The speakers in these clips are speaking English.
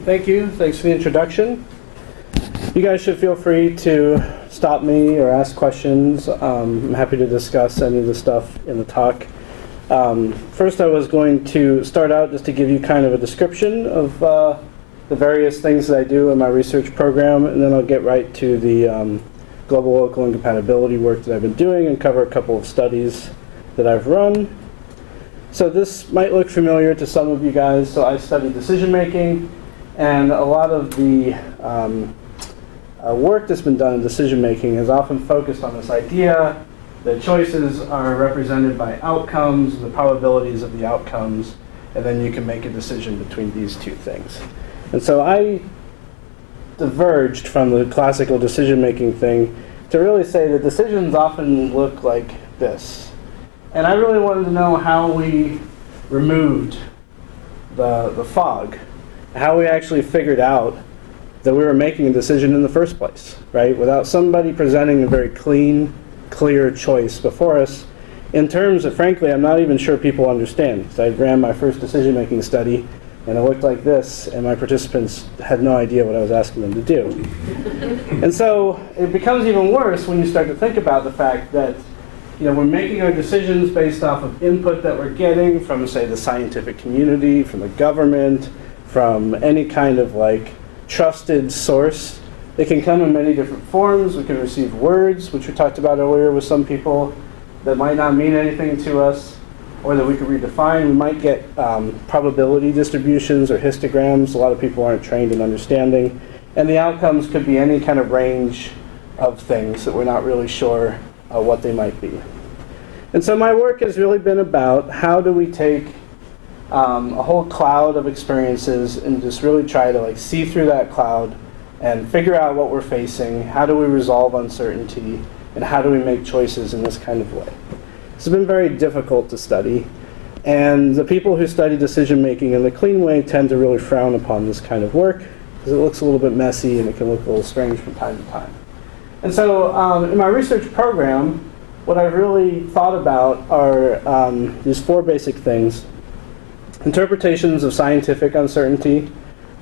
Thank you. Thanks for the introduction. You guys should feel free to stop me or ask questions. I'm happy to discuss any of the stuff in the talk. First, I was going to start out just to give you kind of a description of the various things that I do in my research program, and then I'll get right to the global local incompatibility work that I've been doing and cover a couple of studies that I've run. So this might look familiar to some of you guys. So I study decision making, and a lot of the work that's been done in decision making has often focused on this idea that choices are represented by outcomes, the probabilities of the outcomes, and then you can make a decision between these two things. And so I diverged from the classical decision making thing to really say that decisions often look like this. And I really wanted to know how we removed the fog, how we actually figured out that we were making a decision in the first place, right? Without somebody presenting a very clean, clear choice before us in terms that, frankly, I'm not even sure people understand. Because I ran my first decision-making study, and it looked like this, and my participants had no idea what I was asking them to do. And so it becomes even worse when you start to think about the fact that we're making our decisions based off of input that we're getting from, say, the scientific community, from the government, from any kind of trusted source. They can come in many different forms. We can receive words, which we talked about earlier with some people, that might not mean anything to us, or that we could redefine. We might get probability distributions or histograms. A lot of people aren't trained in understanding. And the outcomes could be any kind of range of things that we're not really sure what they might be. And so my work has really been about how do we take a whole cloud of experiences and just really try to see through that cloud and figure out what we're facing, how do we resolve uncertainty, and how do we make choices in this kind of way. It's been very difficult to study, and the people who study decision making in the clean way tend to really frown upon this kind of work because it looks a little bit messy and it can look a little strange from time to time. And so in my research program, what I really thought about are these four basic things: interpretations of scientific uncertainty,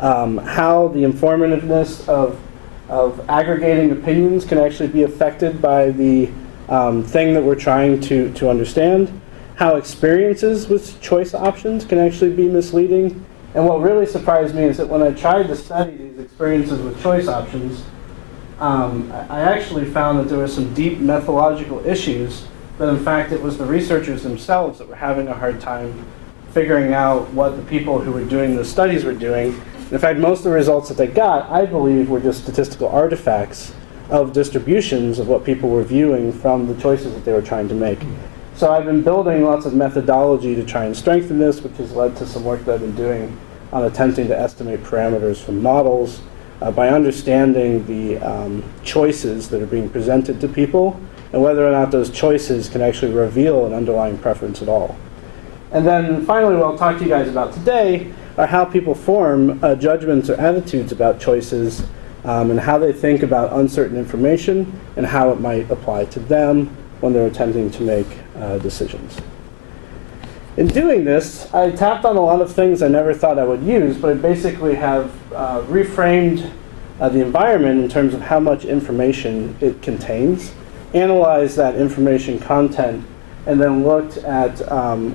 how the informativeness of aggregating opinions can actually be affected by the thing that we're trying to understand, how experiences with choice options can actually be misleading. And what really surprised me is that when I tried to study these experiences with choice options, I actually found that there were some deep methodological issues, that in fact it was the researchers themselves that were having a hard time figuring out what the people who were doing the studies were doing. In fact, most of the results that they got, I believe, were just statistical artifacts of distributions of what people were viewing from the choices that they were trying to make. So I've been building lots of methodology to try and strengthen this, which has led to some work that I've been doing on attempting to estimate parameters from models by understanding the choices that are being presented to people and whether or not those choices can actually reveal an underlying preference at all. And then finally, what I'll talk to you guys about today are how people form judgments or attitudes about choices and how they think about uncertain information and how it might apply to them when they're attempting to make decisions. In doing this, I tapped on a lot of things I never thought I would use, but I basically have reframed the environment in terms of how much information it contains, analyzed that information content, and then looked at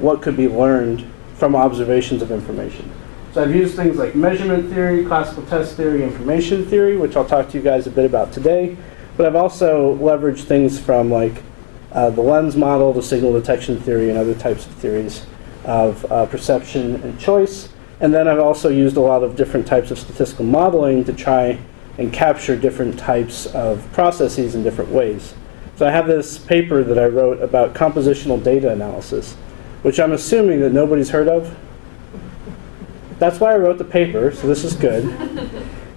what could be learned from observations of information. So I've used things like measurement theory, classical test theory, information theory, which I'll talk to you guys a bit about today. But I've also leveraged things from the lens model, the signal detection theory, and other types of theories of perception and choice. And then I've also used a lot of different types of statistical modeling to try and capture different types of processes in different ways. So I have this paper that I wrote about compositional data analysis, which I'm assuming that nobody's heard of. That's why I wrote the paper, so this is good.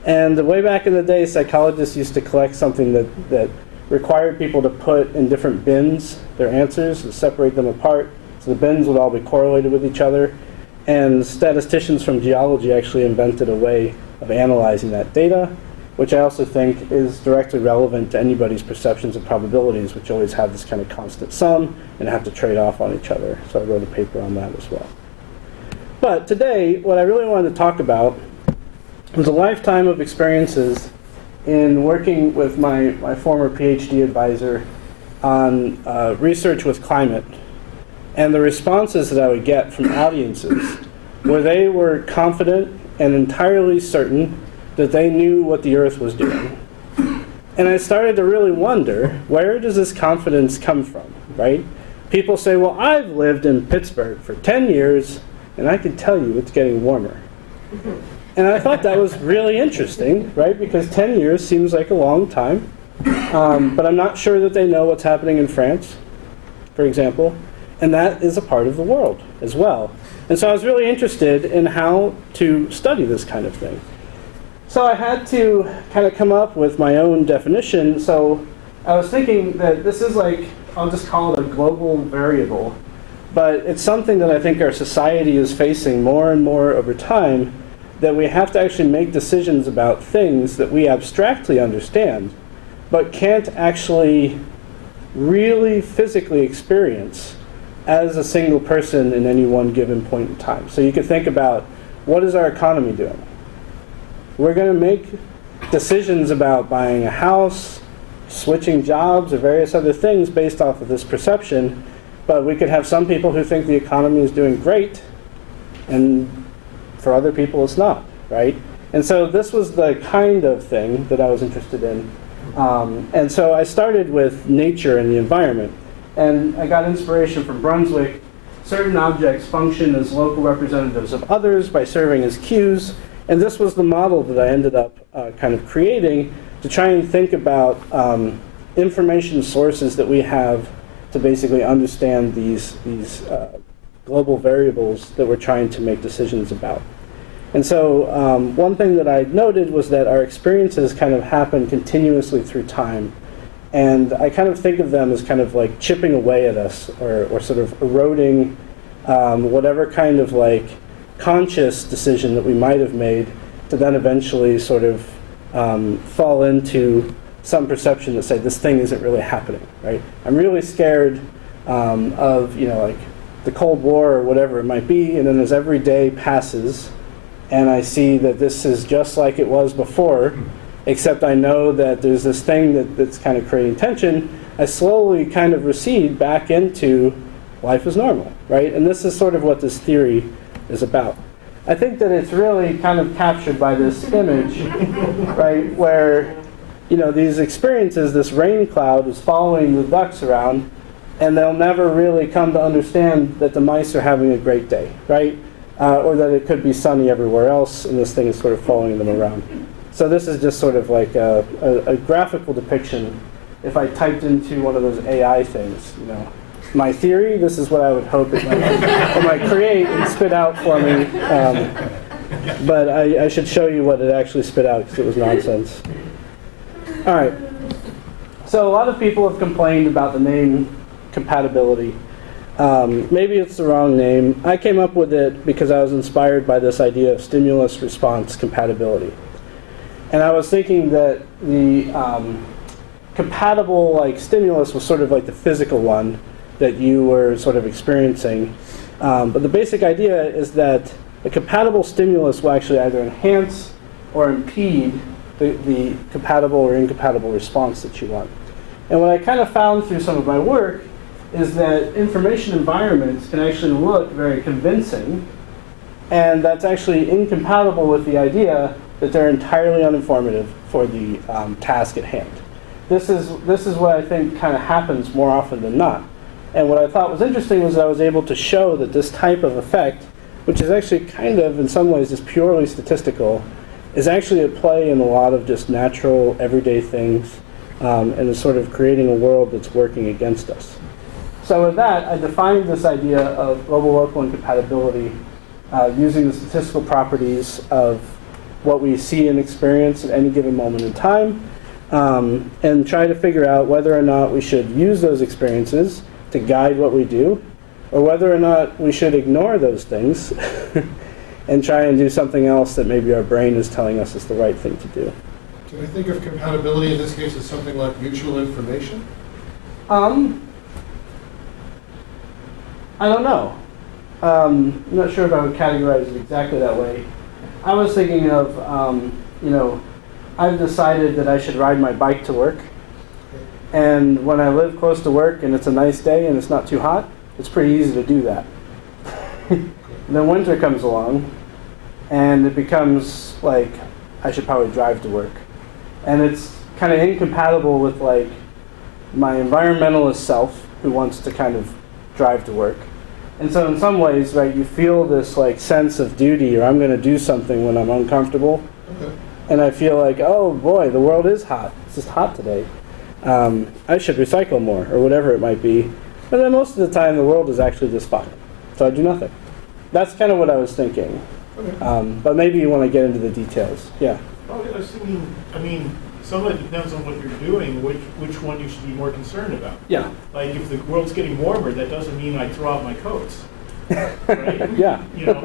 And way back in the day, psychologists used to collect something that required people to put in different bins their answers and separate them apart. So the bins would all be correlated with each other. And statisticians from geology actually invented a way of analyzing that data, which I also think is directly relevant to anybody's perceptions of probabilities, which always have this kind of constant sum and have to trade off on each other. So I wrote a paper on that as well. But today, what I really wanted to talk about It was a lifetime of experiences in working with my former PhD advisor on research with climate. And the responses that I would get from audiences where they were confident and entirely certain that they knew what the Earth was doing. And I started to really wonder, where does this confidence come from, right? People say, well, I've lived in Pittsburgh for 10 years, and I can tell you it's getting warmer. And I thought that was really interesting, right? Because 10 years seems like a long time. But I'm not sure that they know what's happening in France, for example. And that is a part of the world as well. And so I was really interested in how to study this kind of thing. So I had to kind of come up with my own definition. So I was thinking that this is like, I'll just call it a global variable. But it's something that I think our society is facing more and more over time, that we have to actually make decisions about things that we abstractly understand, but can't actually really physically experience as a single person in any one given point in time. So you could think about, what is our economy doing? We're going to make decisions about buying a house, switching jobs, or various other things based off of this perception, but we could have some people who think the economy is doing great, and for other people it's not, right? And so this was the kind of thing that I was interested in. And so I started with nature and the environment. And I got inspiration from Brunswick. Certain objects function as local representatives of others by serving as cues. And this was the model that I ended up kind of creating to try and think about information sources that we have to basically understand these global variables that we're trying to make decisions about. And so one thing that I noted was that our experiences kind of happen continuously through time. And I kind of think of them as kind of like chipping away at us, or sort of eroding whatever kind of like conscious decision that we might have made, to then eventually sort of fall into some perception that say this thing isn't really happening, right? I'm really scared of, like the Cold War or whatever it might be, and then as every day passes and I see that this is just like it was before, except I know that there's this thing that's kind of creating tension, I slowly kind of recede back into life is normal, right? And this is sort of what this theory is about. I think that it's really kind of captured by this image, right, where these experiences, this rain cloud is following the ducks around, and they'll never really come to understand that the mice are having a great day, right? Or that it could be sunny everywhere else, and this thing is sort of following them around. So this is just sort of like a graphical depiction. If I typed into one of those AI things, my theory, this is what I would hope it might create and spit out for me. But I should show you what it actually spit out, because it was nonsense. All right. So a lot of people have complained about the name compatibility. Maybe it's the wrong name. I came up with it because I was inspired by this idea of stimulus-response compatibility. And I was thinking that the compatible stimulus was sort of like the physical one that you were sort of experiencing. But the basic idea is that a compatible stimulus will actually either enhance or impede the compatible or incompatible response that you want. And what I kind of found through some of my work is that information environments can actually look very convincing, and that's actually incompatible with the idea that they're entirely uninformative for the task at hand. This is what I think kind of happens more often than not. And what I thought was interesting was that I was able to show that this type of effect, which is actually kind of, in some ways, just purely statistical, is actually at play in a lot of just natural, everyday things, and is sort of creating a world that's working against us. So with that, I defined this idea of global local incompatibility using the statistical properties of what we see and experience at any given moment in time, and try to figure out whether or not we should use those experiences to guide what we do, or whether or not we should ignore those things and try and do something else that maybe our brain is telling us is the right thing to do. Can I think of compatibility in this case as something like mutual information? I don't know. I'm not sure if I would categorize it exactly that way. I was thinking of, I've decided that I should ride my bike to work. And when I live close to work and it's a nice day and it's not too hot, it's pretty easy to do that. Then winter comes along and it becomes like I should probably drive to work. And it's kind of incompatible with like my environmentalist self who wants to kind of drive to work. And so in some ways, right, you feel this like sense of duty, or I'm going to do something when I'm uncomfortable. Okay. And I feel like, oh boy, the world is hot. It's just hot today. I should recycle more, or whatever it might be. But then most of the time, the world is actually just fine. So I do nothing. That's kind of what I was thinking. Okay. But maybe you want to get into the details. Yeah. Well, I was thinking, some of it depends on what you're doing, which one you should be more concerned about. Yeah. Like, if the world's getting warmer, that doesn't mean I throw out my coats, right? Yeah. You know,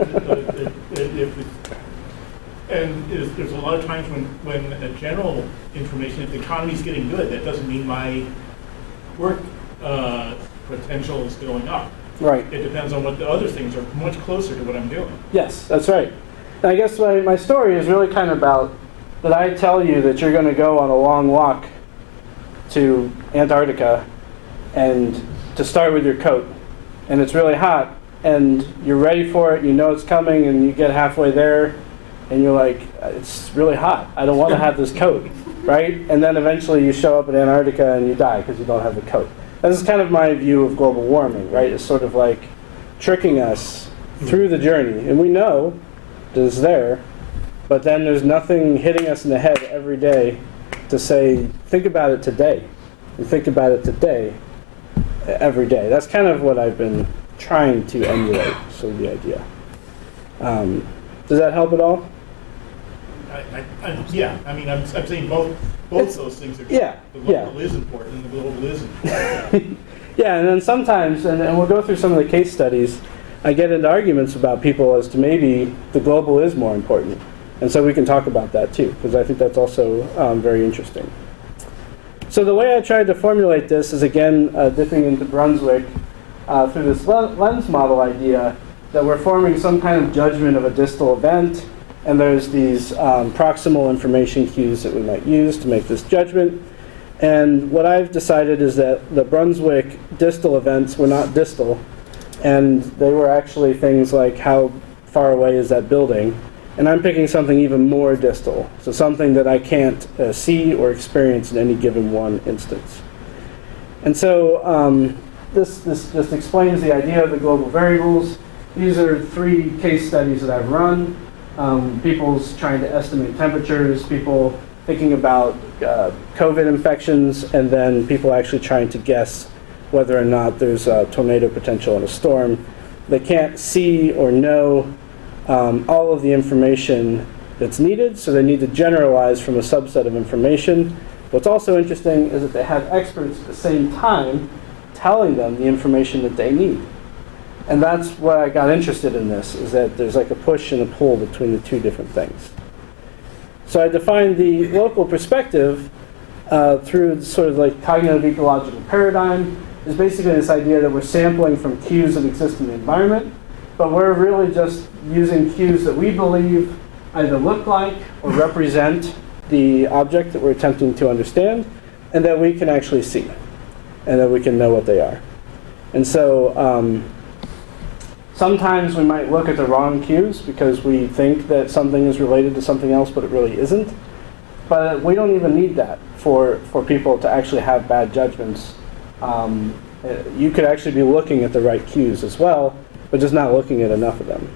there's a lot of times when general information, if the economy's getting good, that doesn't mean my work potential is going up. Right. It depends on what the other things are much closer to what I'm doing. Yes, that's right. And I guess my story is really kind of about that I tell you that you're going to go on a long walk to Antarctica and to start with your coat. And it's really hot and you're ready for it, you know it's coming, and you get halfway there and you're like, it's really hot. I don't want to have this coat, right? And then eventually you show up in Antarctica and you die because you don't have the coat. This is kind of my view of global warming, right? It's sort of like tricking us through the journey. And we know that it's there, but then there's nothing hitting us in the head every day to say, think about it today. And think about it today, every day. That's kind of what I've been trying to emulate, so the idea. Does that help at all? Yeah, I'm saying both those things are true. Yeah, The yeah. local is important and the global isn't important. Yeah, and then sometimes, and we'll go through some of the case studies, I get into arguments about people as to maybe the global is more important. And so we can talk about that too, because I think that's also very interesting. So the way I tried to formulate this is, again, dipping into Brunswick through this lens model idea that we're forming some kind of judgment of a distal event, and there's these proximal information cues that we might use to make this judgment. And what I've decided is that the Brunswick distal events were not distal, and they were actually things like how far away is that building. And I'm picking something even more distal, so something that I can't see or experience in any given one instance. And so this just explains the idea of the global variables. These are 3 case studies that I've run. People's trying to estimate temperatures, people thinking about COVID infections, and then people actually trying to guess whether or not there's a tornado potential in a storm. They can't see or know all of the information that's needed, so they need to generalize from a subset of information. What's also interesting is that they have experts at the same time telling them the information that they need. And that's why I got interested in this, is that there's like a push and a pull between the 2 different things. So I defined the local perspective through sort of like cognitive ecological paradigm, is basically this idea that we're sampling from cues that exist in the environment, but we're really just using cues that we believe either look like or represent the object that we're attempting to understand, and that we can actually see, and that we can know what they are. And so sometimes we might look at the wrong cues because we think that something is related to something else, but it really isn't. But we don't even need that for people to actually have bad judgments. You could actually be looking at the right cues as well, but just not looking at enough of them.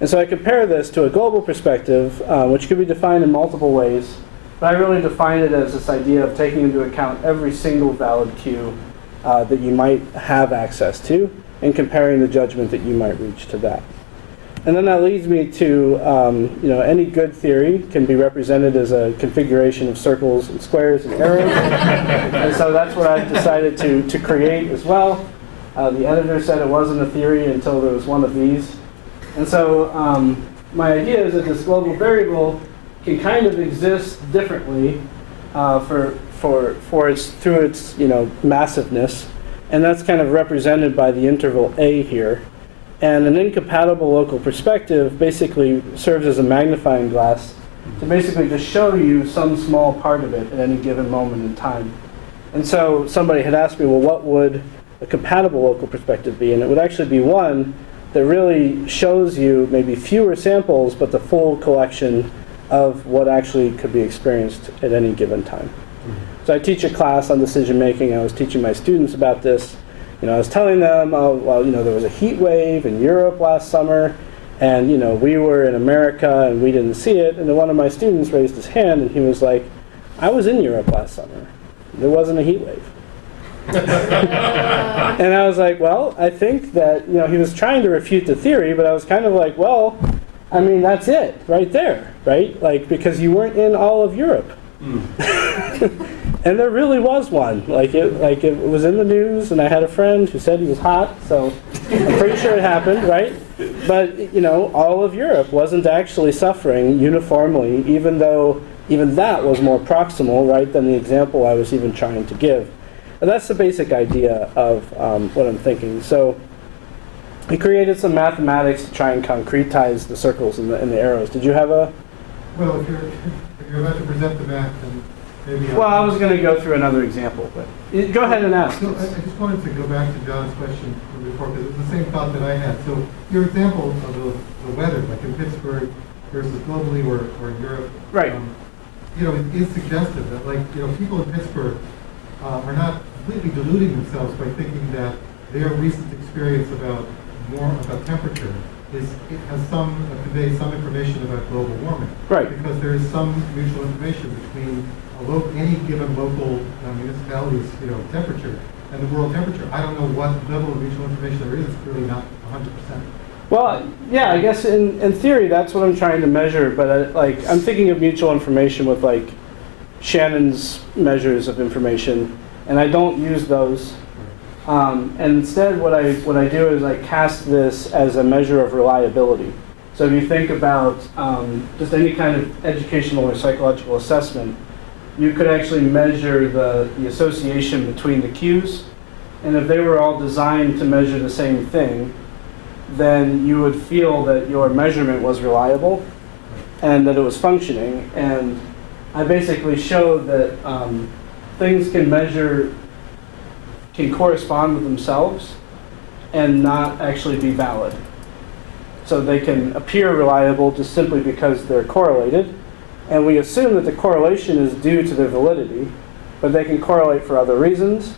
And so I compare this to a global perspective, which could be defined in multiple ways, but I really define it as this idea of taking into account every single valid cue that you might have access to, and comparing the judgment that you might reach to that. And then that leads me to, any good theory can be represented as a configuration of circles and squares and arrows. And so that's what I've decided to create as well. The editor said it wasn't a theory until there was one of these. And so my idea is that this global variable can kind of exist differently through its massiveness. And that's kind of represented by the interval A here. And an incompatible local perspective basically serves as a magnifying glass to basically just show you some small part of it at any given moment in time. And so somebody had asked me, well, what would a compatible local perspective be? And it would actually be one that really shows you maybe fewer samples, but the full collection of what actually could be experienced at any given time. So I teach a class on decision making. I was teaching my students about this. I was telling them, oh, well, there was a heat wave in Europe last summer, and we were in America and we didn't see it. And then one of my students raised his hand and he was like, I was in Europe last summer. There wasn't a heat wave. And I was like, well, I think that, he was trying to refute the theory, but I was kind of like, well, I mean, that's it right there, right? Like, because you weren't in all of Europe. And there really was one. It was in the news, and I had a friend who said he was hot, so I'm pretty sure it happened, right? But, all of Europe wasn't actually suffering uniformly, even though even that was more proximal, right, than the example I was even trying to give. And that's the basic idea of what I'm thinking. So we created some mathematics to try and concretize the circles and the arrows. Did you have a... Well, if you're about to present the math, then maybe... Well, I was going to go through another example, but go ahead and ask. So I just wanted to go back to John's question from before, because it's the same thought that I had. So your example of the weather, like in Pittsburgh versus globally or Europe, Right. It is suggestive that, people in Pittsburgh are not completely deluding themselves by thinking that their recent experience about temperature conveys some information about global warming. Right. Because there is some mutual information between any given local municipality's temperature and the world temperature. I don't know what level of mutual information there is. It's really not 100%. Well, yeah, I guess in theory that's what I'm trying to measure, but I'm thinking of mutual information with Shannon's measures of information, and I don't use those. And instead what I do is I cast this as a measure of reliability. So if you think about just any kind of educational or psychological assessment, you could actually measure the association between the cues, and if they were all designed to measure the same thing, then you would feel that your measurement was reliable and that it was functioning. And I basically showed that things can correspond with themselves and not actually be valid. So they can appear reliable just simply because they're correlated, and we assume that the correlation is due to their validity, but they can correlate for other reasons,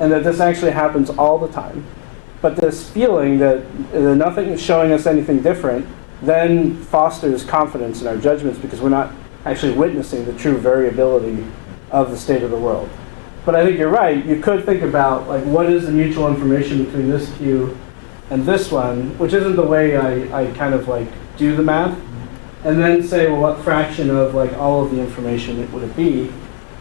and that this actually happens all the time. But this feeling that nothing is showing us anything different then fosters confidence in our judgments, because we're not actually witnessing the true variability of the state of the world. But I think you're right. You could think about what is the mutual information between this cue and this one, which isn't the way I kind of do the math, and then say, well, what fraction of all of the information would it be?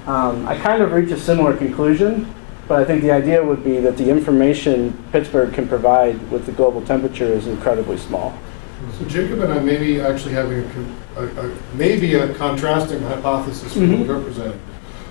I kind of reach a similar conclusion, but I think the idea would be that the information Pittsburgh can provide with the global temperature is incredibly small. So Jacob and I may be actually having maybe a contrasting hypothesis from what you're presenting.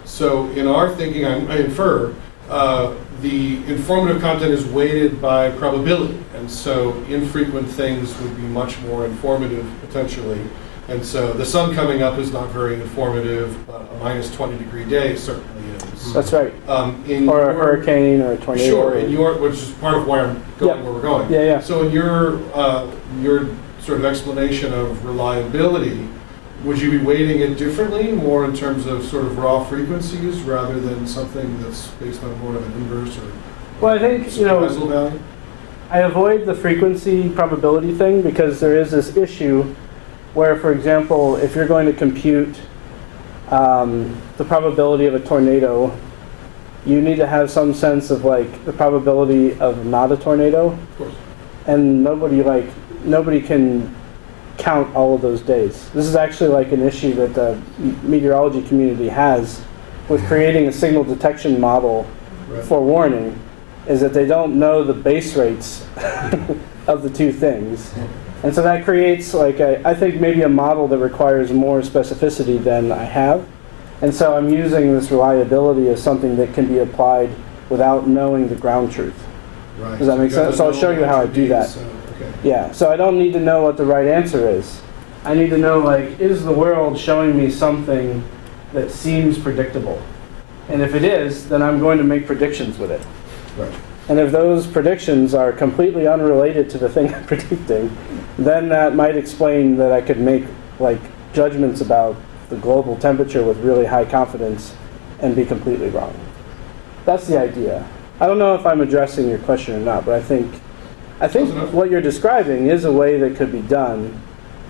So in our thinking, I infer the informative content is weighted by probability, and so infrequent things would be much more informative potentially. And so the sun coming up is not very informative, but a minus 20-degree day certainly is. That's right. Or a hurricane or a tornado. Sure, which is part of why I'm going where we're going. Yeah, yeah. So in your sort of explanation of reliability, would you be weighting it differently, more in terms of sort of raw frequencies rather than something that's based on more of an inverse or well, I think, value? I avoid the frequency probability thing because there is this issue where, for example, if you're going to compute the probability of a tornado, you need to have some sense of the probability of not a tornado. Of course. And nobody can count all of those days. This is actually an issue that the meteorology community has with creating a signal detection model for warning, is that they don't know the base rates of the two things. And so that creates I think maybe a model that requires more specificity than I have. And so I'm using this reliability as something that can be applied without knowing the ground truth. Right. Does that make sense? So I'll show you how I do that. Okay. Yeah, so I don't need to know what the right answer is. I need to know, like, is the world showing me something that seems predictable? And if it is, then I'm going to make predictions with it. Right. And if those predictions are completely unrelated to the thing I'm predicting, then that might explain that I could make, like, judgments about the global temperature with really high confidence and be completely wrong. That's the idea. I don't know if I'm addressing your question or not, but I think what you're describing is a way that could be done,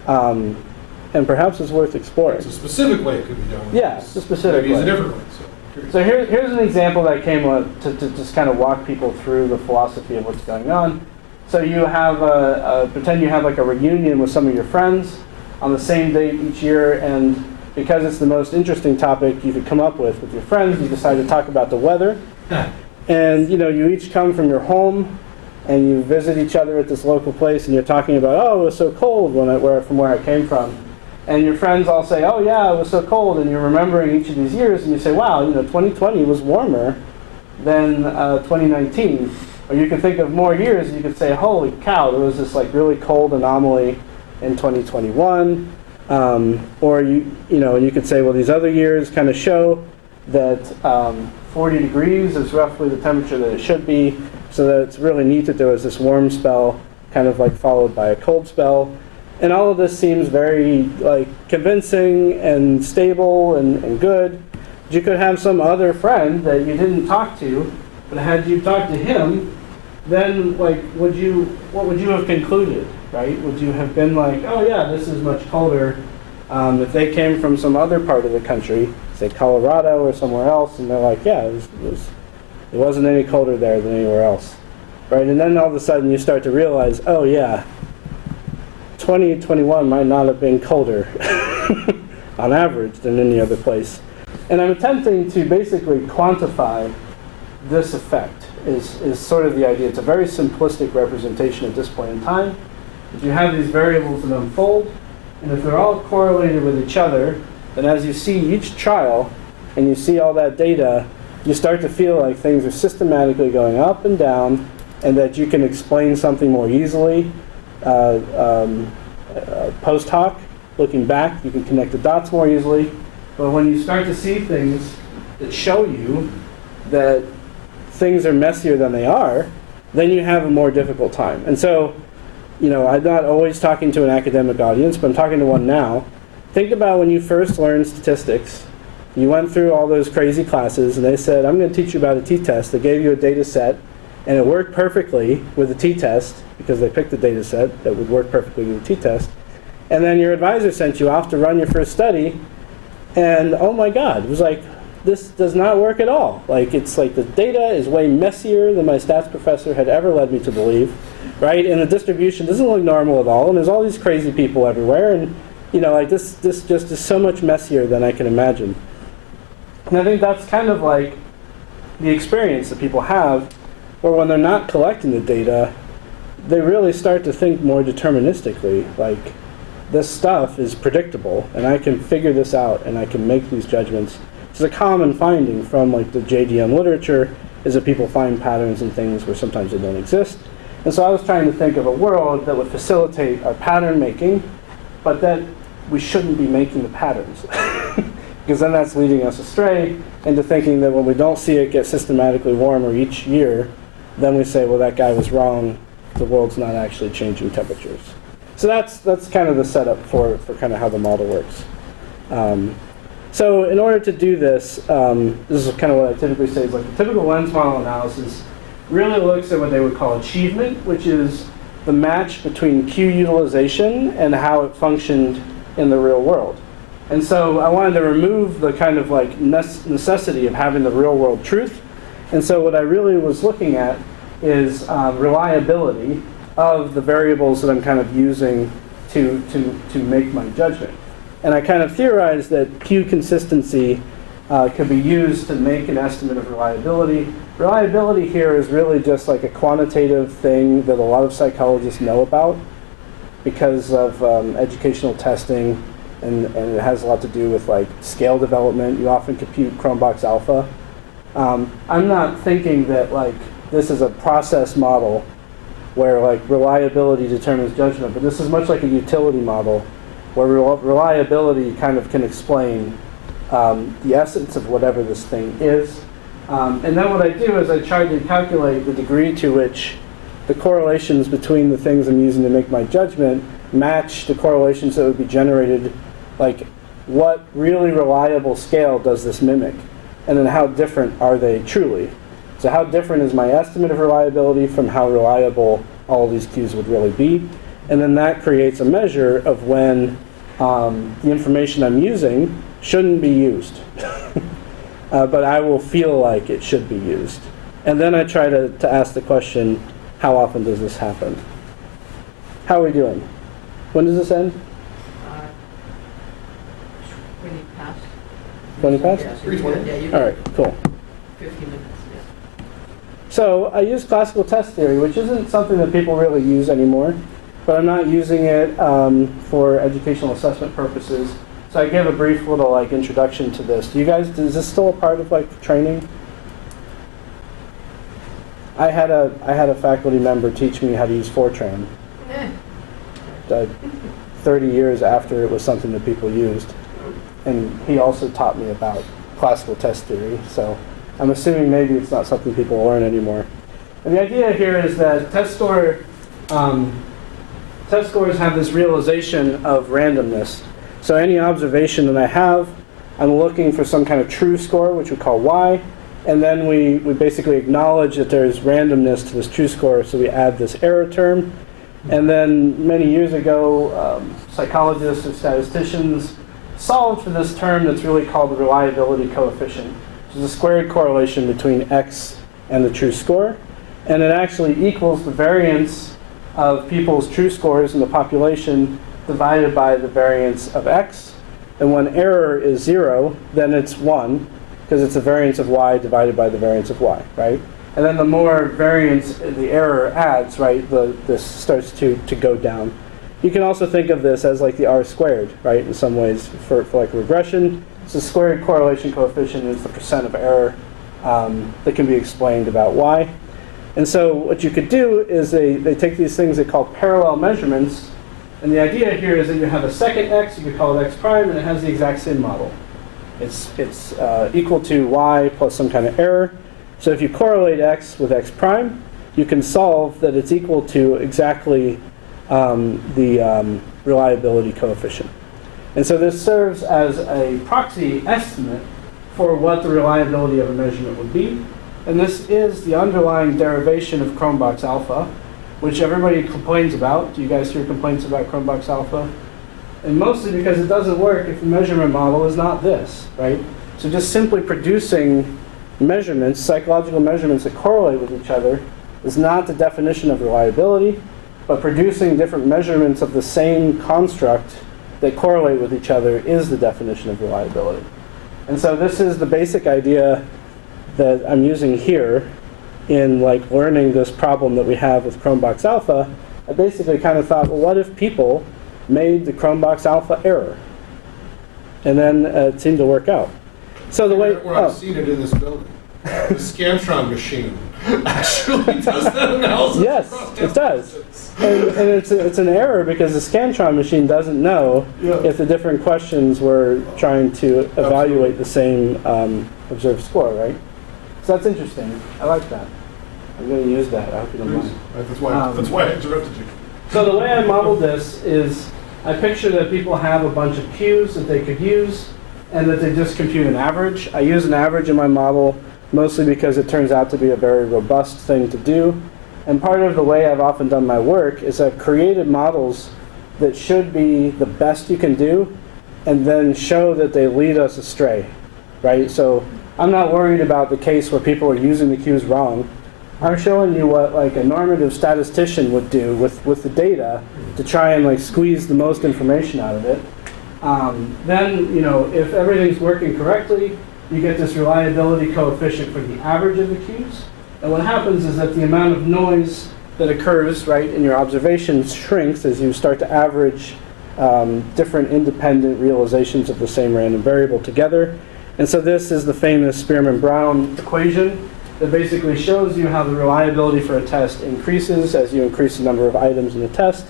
and perhaps it's worth exploring. It's a specific way it could be done. Yeah, it's a specific Maybe it's a way. different way. So, So here's an example that came up to just kind of walk people through the philosophy of what's going on. So you have pretend you have like a reunion with some of your friends on the same date each year, and because it's the most interesting topic you could come up with your friends, you decide to talk about the weather. And you each come from your home, and you visit each other at this local place, and you're talking about, oh, it was so cold from where I came from. And your friends all say, oh yeah, it was so cold, and you're remembering each of these years, and you say, wow, 2020 was warmer than 2019. Or you can think of more years, and you could say, holy cow, there was this like really cold anomaly in 2021. Or you could say, well, these other years kind of show that 40 degrees is roughly the temperature that it should be, so that it's really neat that there was this warm spell kind of like followed by a cold spell. And all of this seems very like convincing and stable and good. You could have some other friend that you didn't talk to, but had you talked to him, then like what would you have concluded, right? Would you have been like, oh yeah, this is much colder? If they came from some other part of the country, say Colorado or somewhere else, and they're like, yeah, it wasn't any colder there than anywhere else, right? And then all of a sudden you start to realize, oh yeah, 2021 might not have been colder on average than any other place. And I'm attempting to basically quantify this effect is sort of the idea. It's a very simplistic representation at this point in time. If you have these variables that unfold, and if they're all correlated with each other, then as you see each trial and you see all that data, you start to feel like things are systematically going up and down, and that you can explain something more easily. Post hoc, looking back, you can connect the dots more easily. But when you start to see things that show you that things are messier than they are, then you have a more difficult time. And so, I'm not always talking to an academic audience, but I'm talking to one now. Think about when you first learned statistics. You went through all those crazy classes, and they said, I'm going to teach you about a t-test. They gave you a data set, and it worked perfectly with the t-test, because they picked a data set that would work perfectly with the t-test. And then your advisor sent you off to run your first study, and oh my God, it was like, this does not work at all. Like, it's like the data is way messier than my stats professor had ever led me to believe, right? And the distribution doesn't look normal at all, and there's all these crazy people everywhere, and like this just is so much messier than I can imagine. And I think that's kind of like the experience that people have, where when they're not collecting the data, they really start to think more deterministically, like this stuff is predictable, and I can figure this out, and I can make these judgments. It's a common finding from like the JDM literature, is that people find patterns in things where sometimes they don't exist. And so I was trying to think of a world that would facilitate our pattern making, but that we shouldn't be making the patterns. Because then that's leading us astray into thinking that when we don't see it get systematically warmer each year, then we say, well, that guy was wrong. The world's not actually changing temperatures. So that's kind of the setup for kind of how the model works. So in order to do this, this is kind of what I typically say is like the typical lens model analysis really looks at what they would call achievement, which is the match between Q utilization and how it functioned in the real world. And so I wanted to remove the kind of like necessity of having the real world truth. And so what I really was looking at is reliability of the variables that I'm kind of using to make my judgment. And I kind of theorized that Q consistency could be used to make an estimate of reliability. Reliability here is really just like a quantitative thing that a lot of psychologists know about because of educational testing, and it has a lot to do with like scale development. You often compute Cronbach's alpha. I'm not thinking that like this is a process model where like reliability determines judgment, but this is much like a utility model where reliability kind of can explain the essence of whatever this thing is. And then what I do is I try to calculate the degree to which the correlations between the things I'm using to make my judgment match the correlations that would be generated, like what really reliable scale does this mimic? And then how different are they truly? So how different is my estimate of reliability from how reliable all of these cues would really be? And then that creates a measure of when the information I'm using shouldn't be used. But I will feel like it should be used. And then I try to ask the question, how often does this happen? How are we doing? When does this end? 20 past. 20 past? Yeah, so 3:20. yeah, you All right, cool. 50 minutes, yeah. So I use classical test theory, which isn't something that people really use anymore, but I'm not using it for educational assessment purposes. So I gave a brief little like introduction to this. Do you guys, is this still a part of like training? I had a faculty member teach me how to use Fortran. 30 years after it was something that people used. And he also taught me about classical test theory. So I'm assuming maybe it's not something people learn anymore. And the idea here is that test scores have this realization of randomness. So any observation that I have, I'm looking for some kind of true score, which we call y. And then we basically acknowledge that there's randomness to this true score, so we add this error term. And then many years ago, psychologists or statisticians solved for this term that's really called the reliability coefficient, which is a squared correlation between x and the true score. And it actually equals the variance of people's true scores in the population divided by the variance of x. And when error is 0, then it's 1, because it's the variance of y divided by the variance of y, right? And then the more variance the error adds, right, this starts to go down. You can also think of this as like the r squared, right, in some ways for like regression. It's a squared correlation coefficient, it's the percent of error that can be explained about y. And so what you could do is they take these things they call parallel measurements, and the idea here is that you have a second x, you could call it x prime, and it has the exact same model. It's equal to y plus some kind of error. So if you correlate x with x prime, you can solve that it's equal to exactly the reliability coefficient. And so this serves as a proxy estimate for what the reliability of a measurement would be. And this is the underlying derivation of Cronbach's alpha, which everybody complains about. Do you guys hear complaints about Cronbach's alpha? And mostly because it doesn't work if the measurement model is not this, right? So just simply producing measurements, psychological measurements that correlate with each other, is not the definition of reliability, but producing different measurements of the same construct that correlate with each other is the definition of reliability. And so this is the basic idea that I'm using here in like learning this problem that we have with Cronbach's alpha. I basically kind of thought, well, what if people made the Cronbach's alpha error? And then it seemed to work out. So the way I've seen it in this building. The Scantron machine actually does that analysis. Yes, it does. And it's an error because the Scantron machine doesn't know if the different questions were trying to evaluate the same observed score, right? So that's interesting. I like that. I'm going to use that. I hope you don't mind. That's why I interrupted you. So the way I modeled this is I picture that people have a bunch of cues that they could use and that they just compute an average. I use an average in my model mostly because it turns out to be a very robust thing to do. And part of the way I've often done my work is I've created models that should be the best you can do and then show that they lead us astray, right? So I'm not worried about the case where people are using the cues wrong. I'm showing you what like a normative statistician would do with the data to try and like squeeze the most information out of it. Then, you know, if everything's working correctly, you get this reliability coefficient for the average of the cues. And what happens is that the amount of noise that occurs, right, in your observations shrinks as you start to average different independent realizations of the same random variable together. And so this is the famous Spearman-Brown equation. that basically shows you how the reliability for a test increases as you increase the number of items in the test.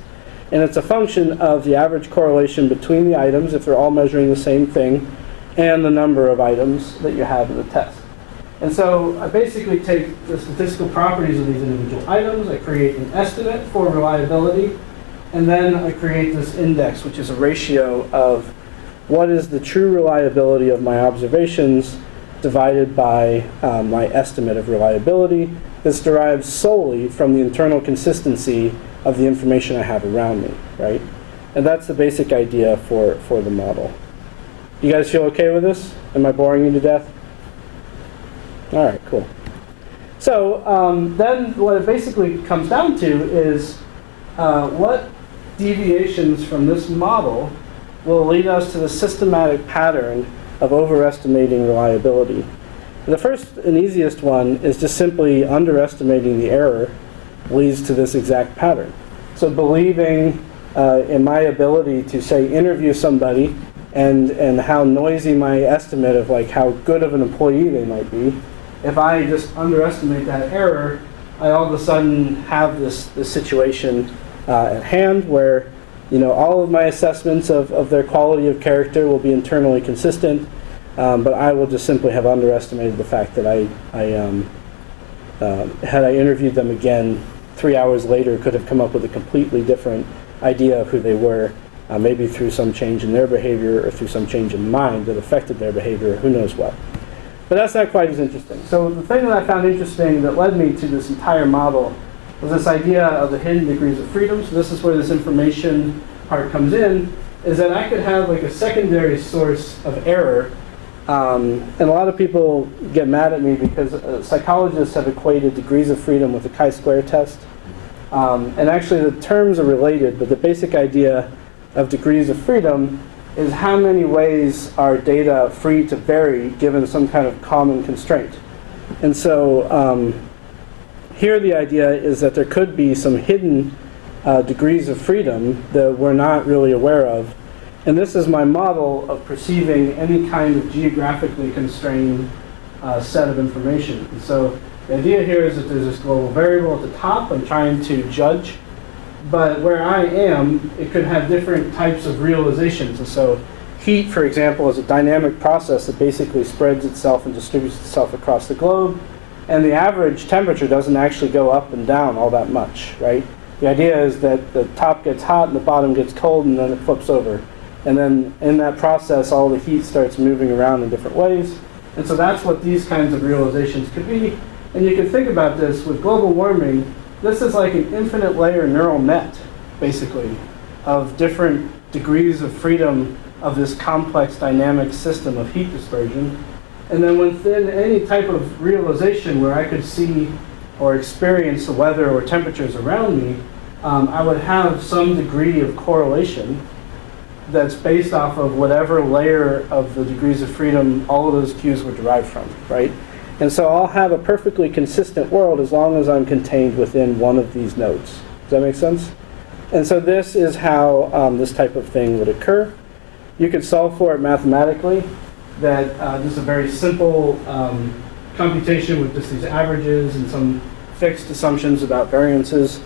And it's a function of the average correlation between the items, if they're all measuring the same thing, and the number of items that you have in the test. And so I basically take the statistical properties of these individual items, I create an estimate for reliability, and then I create this index, which is a ratio of what is the true reliability of my observations divided by my estimate of reliability that's derived solely from the internal consistency of the information I have around me, right? And that's the basic idea for the model. You guys feel okay with this? Am I boring you to death? All right, cool. So then what it basically comes down to is what deviations from this model will lead us to the systematic pattern of overestimating reliability. The first and easiest one is just simply underestimating the error leads to this exact pattern. So believing in my ability to, say, interview somebody and how noisy my estimate of like how good of an employee they might be, if I just underestimate that error, I all of a sudden have this situation at hand where all of my assessments of their quality of character will be internally consistent, but I will just simply have underestimated the fact that had I interviewed them again 3 hours later, could have come up with a completely different idea of who they were, maybe through some change in their behavior or through some change in mind that affected their behavior, who knows what. But that's not quite as interesting. So the thing that I found interesting that led me to this entire model was this idea of the hidden degrees of freedom. So this is where this information part comes in, is that I could have like a secondary source of error. And a lot of people get mad at me because psychologists have equated degrees of freedom with the chi-square test. And actually the terms are related, but the basic idea of degrees of freedom is how many ways are data free to vary given some kind of common constraint. And so here the idea is that there could be some hidden degrees of freedom that we're not really aware of. And this is my model of perceiving any kind of geographically constrained set of information. And so the idea here is that there's this global variable at the top I'm trying to judge. But where I am, it could have different types of realizations. And so heat, for example, is a dynamic process that basically spreads itself and distributes itself across the globe. And the average temperature doesn't actually go up and down all that much, right? The idea is that the top gets hot and the bottom gets cold and then it flips over. And then in that process, all the heat starts moving around in different ways. And so that's what these kinds of realizations could be. And you can think about this with global warming. This is like an infinite layer neural net, basically, of different degrees of freedom of this complex dynamic system of heat dispersion. And then within any type of realization where I could see or experience the weather or temperatures around me, I would have some degree of correlation that's based off of whatever layer of the degrees of freedom all of those cues were derived from, right? And so I'll have a perfectly consistent world as long as I'm contained within one of these nodes. Does that make sense? And so this is how this type of thing would occur. You could solve for it mathematically, that just a very simple computation with just these averages and some fixed assumptions about variances,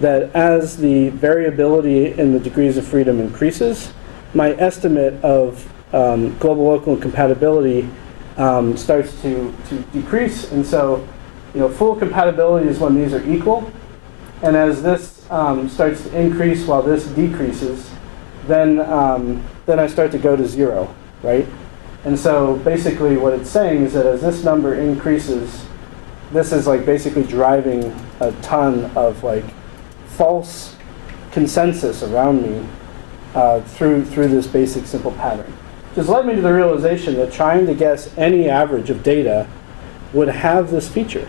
that as the variability in the degrees of freedom increases, my estimate of global local incompatibility starts to decrease. And so, full compatibility is when these are equal. And as this starts to increase while this decreases, then I start to go to zero, right? And so basically what it's saying is that as this number increases, this is like basically driving a ton of like false consensus around me through this basic simple pattern. Just led me to the realization that trying to guess any average of data would have this feature.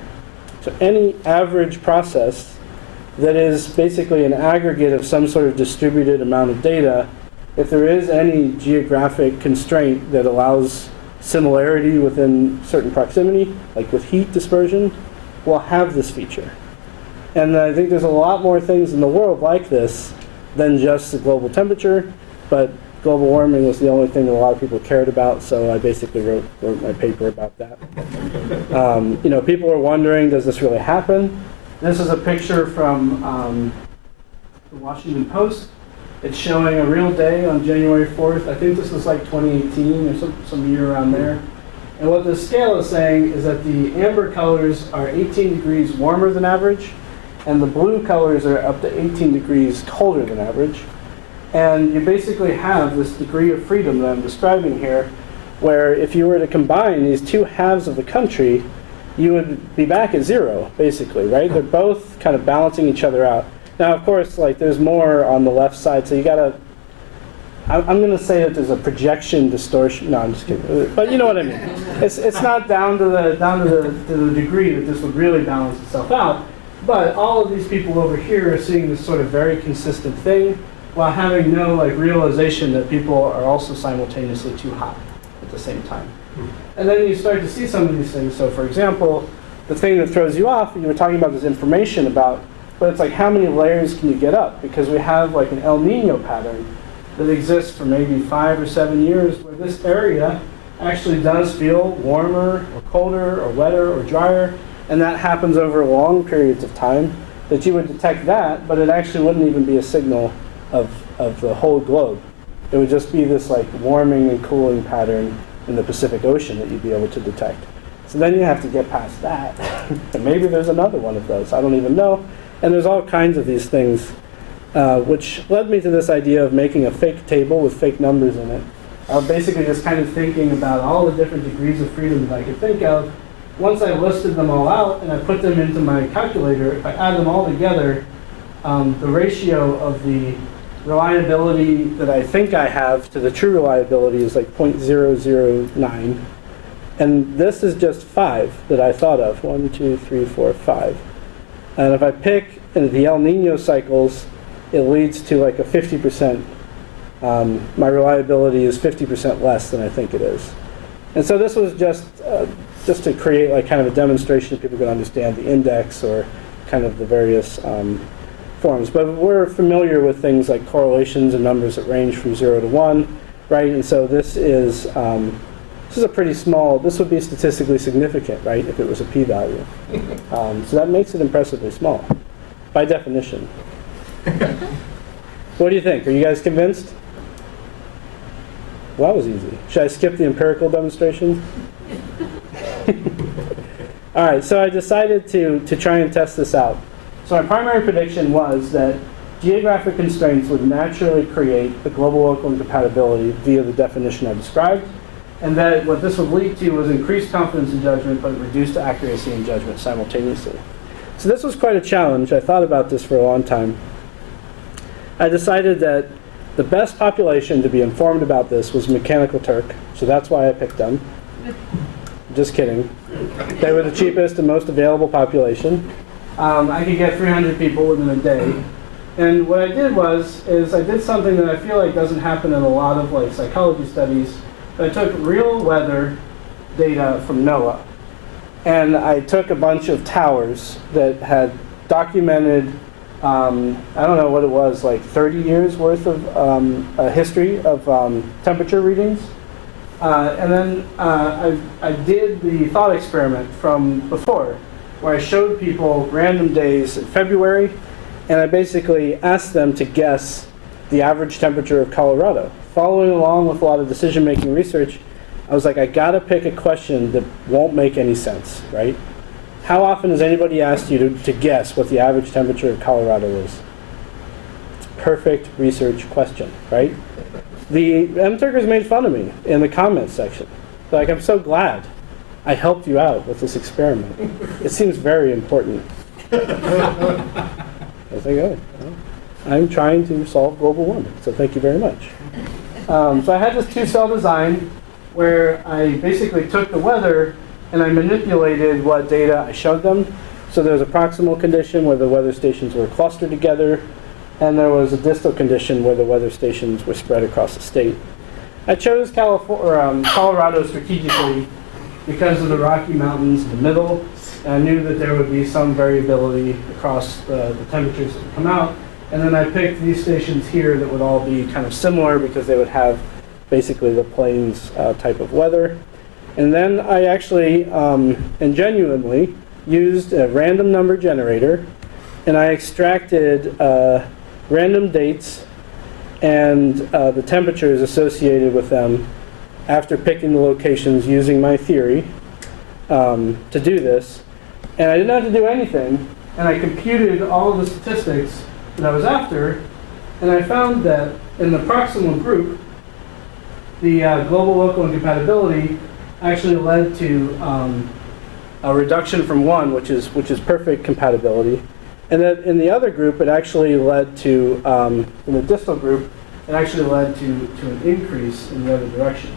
So any average process that is basically an aggregate of some sort of distributed amount of data, if there is any geographic constraint that allows similarity within certain proximity, like with heat dispersion, will have this feature. And I think there's a lot more things in the world like this than just the global temperature, but global warming was the only thing that a lot of people cared about, so I basically wrote my paper about that. People were wondering, does this really happen? This is a picture from the Washington Post. It's showing a real day on January 4th. I think this was like 2018 or some year around there. And what the scale is saying is that the amber colors are 18 degrees warmer than average, and the blue colors are up to 18 degrees colder than average. And you basically have this degree of freedom that I'm describing here, where if you were to combine these two halves of the country, you would be back at zero, basically, right? They're both kind of balancing each other out. Now, of course, like there's more on the left side, so you gotta, I'm going to say that there's a projection distortion. No, I'm just kidding. But you know what I mean. It's not down to the degree that this would really balance itself out. But all of these people over here are seeing this sort of very consistent thing, while having no realization that people are also simultaneously too hot at the same time. And then you start to see some of these things. So, for example, the thing that throws you off, you were talking about this information about, but it's like how many layers can you get up? Because we have like an El Nino pattern that exists for maybe 5 or 7 years, where this area actually does feel warmer or colder or wetter or drier, and that happens over long periods of time, that you would detect that, but it actually wouldn't even be a signal of the whole globe. It would just be this like warming and cooling pattern in the Pacific Ocean that you'd be able to detect. So then you have to get past that. And maybe there's another one of those. I don't even know. And there's all kinds of these things, which led me to this idea of making a fake table with fake numbers in it. Basically just kind of thinking about all the different degrees of freedom that I could think of. Once I listed them all out and I put them into my calculator, if I add them all together, the ratio of the reliability that I think I have to the true reliability is like 0.009. And this is just 5 that I thought of. 1, 2, 3, 4, 5. And if I pick in the El Nino cycles, it leads to like a 50%. My reliability is 50% less than I think it is. And so this was just to create like kind of a demonstration that people could understand the index or kind of the various forms. But we're familiar with things like correlations and numbers that range from 0 to 1, right? And so this is a pretty small, this would be statistically significant, right, if it was a p-value. So that makes it impressively small, by definition. What do you think? Are you guys convinced? Well, that was easy. Should I skip the empirical demonstration? All right, so I decided to try and test this out. So my primary prediction was that geographic constraints would naturally create a global local incompatibility via the definition I described, and that what this would lead to was increased confidence in judgment, but reduced accuracy in judgment simultaneously. So this was quite a challenge. I thought about this for a long time. I decided that the best population to be informed about this was Mechanical Turk, so that's why I picked them. Just kidding. They were the cheapest and most available population. I could get 300 people within a day. And what I did is I did something that I feel like doesn't happen in a lot of like psychology studies. I took real weather data from NOAA, and I took a bunch of towers that had documented, I don't know what it was, like 30 years worth of a history of temperature readings. And then I did the thought experiment from before, where I showed people random days in February, and I basically asked them to guess the average temperature of Colorado. Following along with a lot of decision-making research, I was like, I gotta pick a question that won't make any sense, right? How often has anybody asked you to guess what the average temperature of Colorado is? It's a perfect research question, right? The M-Turkers made fun of me in the comments section. They're like, I'm so glad I helped you out with this experiment. It seems very important. I was like, oh, well, I'm trying to solve global warming, so thank you very much. So I had this 2-cell design where I basically took the weather and I manipulated what data I showed them. So there's a proximal condition where the weather stations were clustered together, and there was a distal condition where the weather stations were spread across the state. I chose Colorado strategically because of the Rocky Mountains in the middle, and I knew that there would be some variability across the temperatures that would come out. And then I picked these stations here that would all be kind of similar because they would have basically the plains type of weather. And then I actually and genuinely used a random number generator, and I extracted random dates and the temperatures associated with them after picking the locations using my theory to do this. And I didn't have to do anything, and I computed all of the statistics that I was after, and I found that in the proximal group, the global local incompatibility actually led to a reduction from 1, which is perfect compatibility. And then in the other group, it actually led to, in the distal group, it actually led to an increase in the other direction.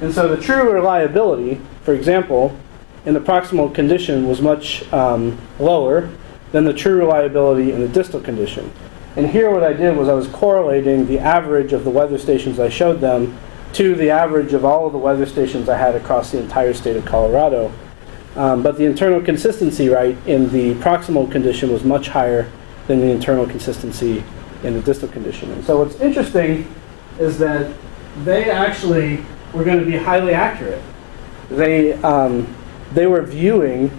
And so the true reliability, for example, in the proximal condition was much lower than the true reliability in the distal condition. And here what I did was I was correlating the average of the weather stations I showed them to the average of all of the weather stations I had across the entire state of Colorado. But the internal consistency, right, in the proximal condition was much higher than the internal consistency in the distal condition. And so what's interesting is that they actually were going to be highly accurate. They were viewing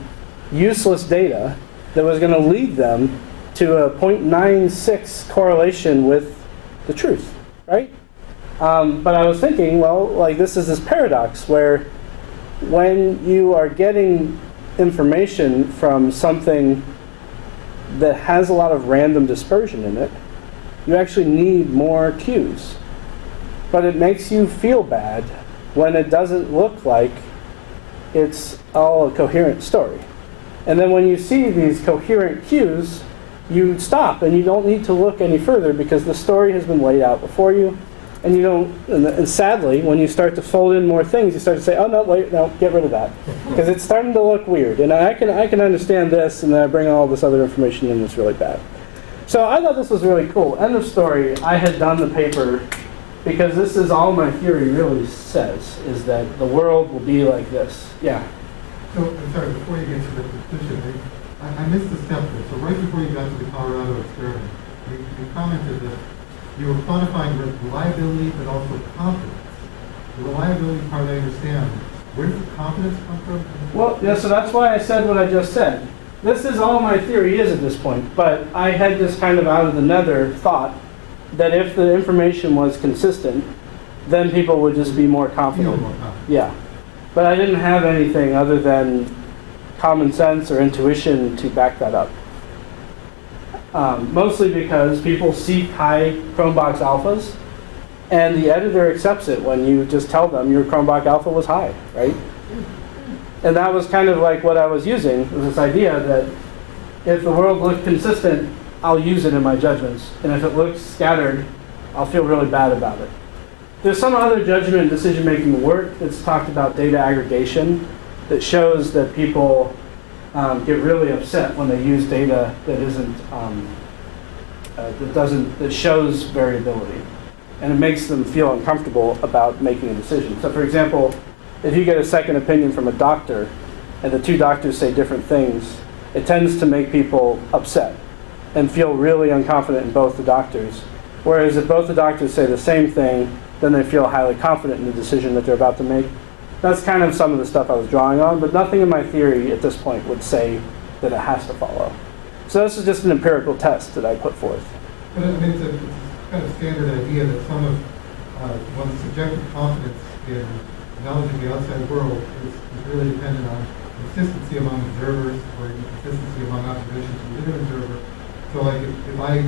useless data that was going to lead them to a 0.96 correlation with the truth, right? But I was thinking, well, like this is this paradox where when you are getting information from something that has a lot of random dispersion in it, you actually need more cues. But it makes you feel bad when it doesn't look like it's all a coherent story. And then when you see these coherent cues, you stop and you don't need to look any further because the story has been laid out before you. And you don't, and sadly, when you start to fold in more things, you start to say, oh no, wait, no, get rid of that. Because it's starting to look weird. And I can understand this, and then I bring all this other information in that's really bad. So I thought this was really cool. End of story. I had done the paper because this is all my theory really says, is that the world will be like this. Yeah. So, I'm sorry, before you get to the conclusion, I missed the step there. So right before you got to the Colorado experiment, you commented that you were quantifying reliability but also confidence. The reliability part I understand. Where does the confidence come from? Well, yeah, so that's why I said what I just said. This is all my theory is at this point, but I had this kind of out of the nether thought that if the information was consistent, then people would just be more confident. Feel more confident. Yeah. But I didn't have anything other than common sense or intuition to back that up. Mostly because people seek high Cronbach's alphas, and the editor accepts it when you just tell them your Cronbach alpha was high, right? And that was kind of like what I was using, was this idea that if the world looked consistent, I'll use it in my judgments. And if it looks scattered, I'll feel really bad about it. There's some other judgment and decision-making work that's talked about data aggregation that shows that people get really upset when they use data that isn't, that shows variability. And it makes them feel uncomfortable about making a decision. So for example, if you get a second opinion from a doctor and the two doctors say different things, it tends to make people upset and feel really unconfident in both the doctors. Whereas if both the doctors say the same thing, then they feel highly confident in the decision that they're about to make. That's kind of some of the stuff I was drawing on, but nothing in my theory at this point would say that it has to follow. So this is just an empirical test that I put forth. But I mean, it's a kind of standard idea that some of one's subjective confidence in knowledge of the outside world is really dependent on consistency among observers or consistency among observations from the observer. So like if I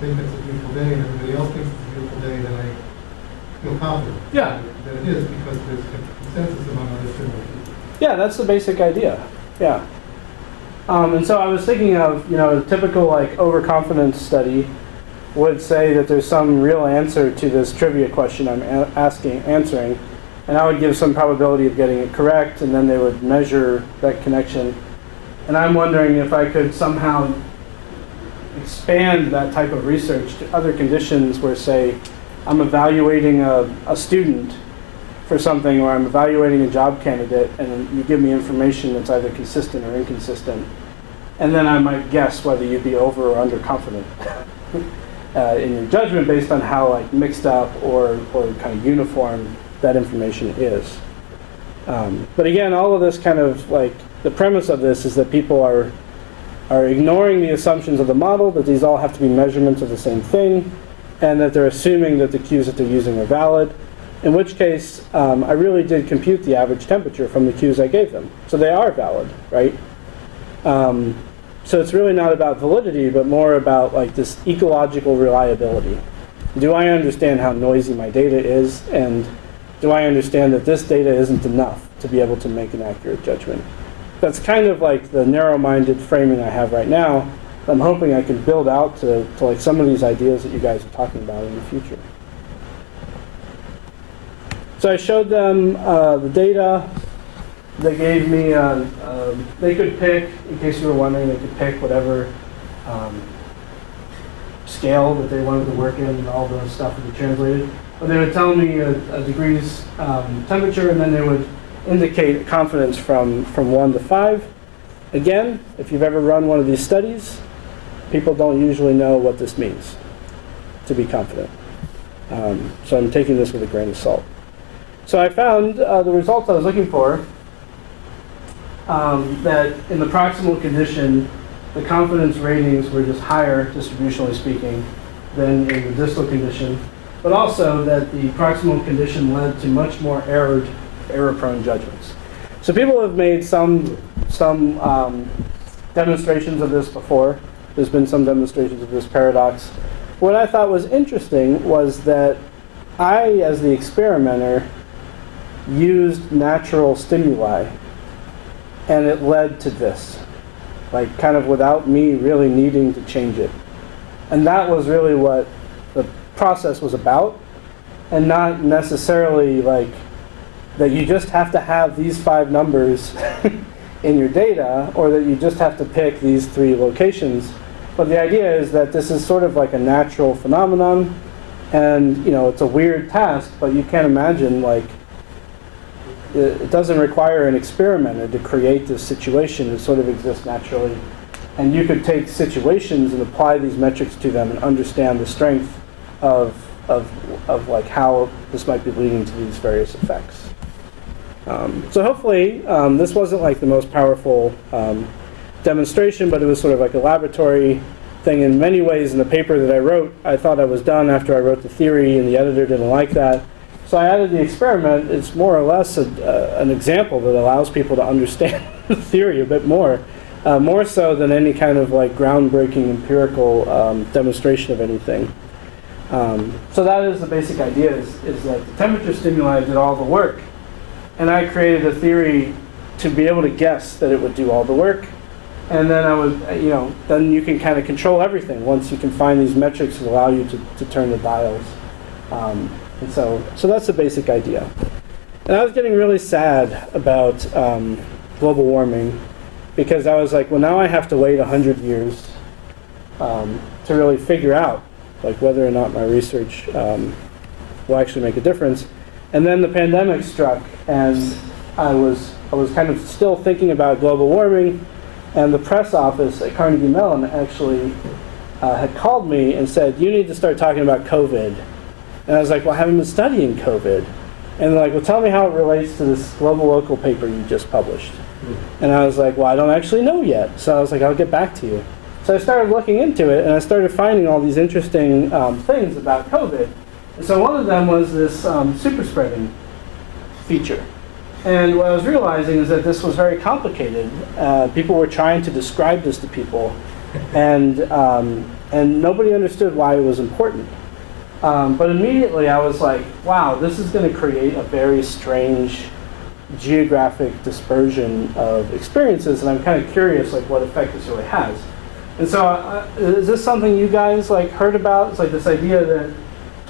think it's a beautiful day and everybody else thinks it's a beautiful day, then I feel confident Yeah. that it is because there's consensus among other similar people. Yeah, that's the basic idea. Yeah. And so I was thinking of, a typical like overconfidence study would say that there's some real answer to this trivia question I'm answering, and I would give some probability of getting it correct, and then they would measure that connection. And I'm wondering if I could somehow expand that type of research to other conditions where, say, I'm evaluating a student for something, or I'm evaluating a job candidate, and you give me information that's either consistent or inconsistent, and then I might guess whether you'd be over or under confident. in your judgment based on how like mixed up or kind of uniform that information is. But again, all of this kind of like, the premise of this is that people are ignoring the assumptions of the model, that these all have to be measurements of the same thing, and that they're assuming that the cues that they're using are valid, in which case I really did compute the average temperature from the cues I gave them. So they are valid, right? So it's really not about validity, but more about like this ecological reliability. Do I understand how noisy my data is, and do I understand that this data isn't enough to be able to make an accurate judgment? That's kind of like the narrow-minded framing I have right now. I'm hoping I can build out to like some of these ideas that you guys are talking about in the future. So I showed them the data. They gave me, they could pick, in case you were wondering, they could pick whatever scale that they wanted to work in, and all the stuff would be translated. But they would tell me a degrees temperature, and then they would indicate confidence from 1 to 5. Again, if you've ever run one of these studies, people don't usually know what this means to be confident. So I'm taking this with a grain of salt. So I found the results I was looking for, that in the proximal condition, the confidence ratings were just higher, distributionally speaking, than in the distal condition, but also that the proximal condition led to much more error-prone judgments. So people have made some demonstrations of this before. There's been some demonstrations of this paradox. What I thought was interesting was that I, as the experimenter, used natural stimuli, and it led to this, like kind of without me really needing to change it. And that was really what the process was about, and not necessarily like that you just have to have these 5 numbers in your data, or that you just have to pick these 3 locations. But the idea is that this is sort of like a natural phenomenon, and it's a weird task, but you can't imagine like it doesn't require an experimenter to create this situation. It sort of exists naturally. And you could take situations and apply these metrics to them and understand the strength of like how this might be leading to these various effects. So hopefully this wasn't like the most powerful demonstration, but it was sort of like a laboratory thing in many ways. In the paper that I wrote, I thought I was done after I wrote the theory, and the editor didn't like that. So I added the experiment. It's more or less an example that allows people to understand the theory a bit more so than any kind of like groundbreaking empirical demonstration of anything. So that is the basic idea, is that the temperature stimuli did all the work, and I created a theory to be able to guess that it would do all the work. And then I would, then you can kind of control everything once you can find these metrics that allow you to turn the dials. And so that's the basic idea. And I was getting really sad about global warming, because I was like, well, now I have to wait 100 years to really figure out like whether or not my research will actually make a difference. And then the pandemic struck, and I was kind of still thinking about global warming, and the press office at Carnegie Mellon actually had called me and said, you need to start talking about COVID. And I was like, well, I haven't been studying COVID. And they're like, well, tell me how it relates to this global local paper you just published. And I was like, well, I don't actually know yet. So I was like, I'll get back to you. So I started looking into it, and I started finding all these interesting things about COVID. And so one of them was this super spreading feature. And what I was realizing is that this was very complicated. People were trying to describe this to people, and nobody understood why it was important. But immediately I was like, wow, this is going to create a very strange geographic dispersion of experiences, and I'm kind of curious like what effect this really has. And so is this something you guys like heard about? It's like this idea that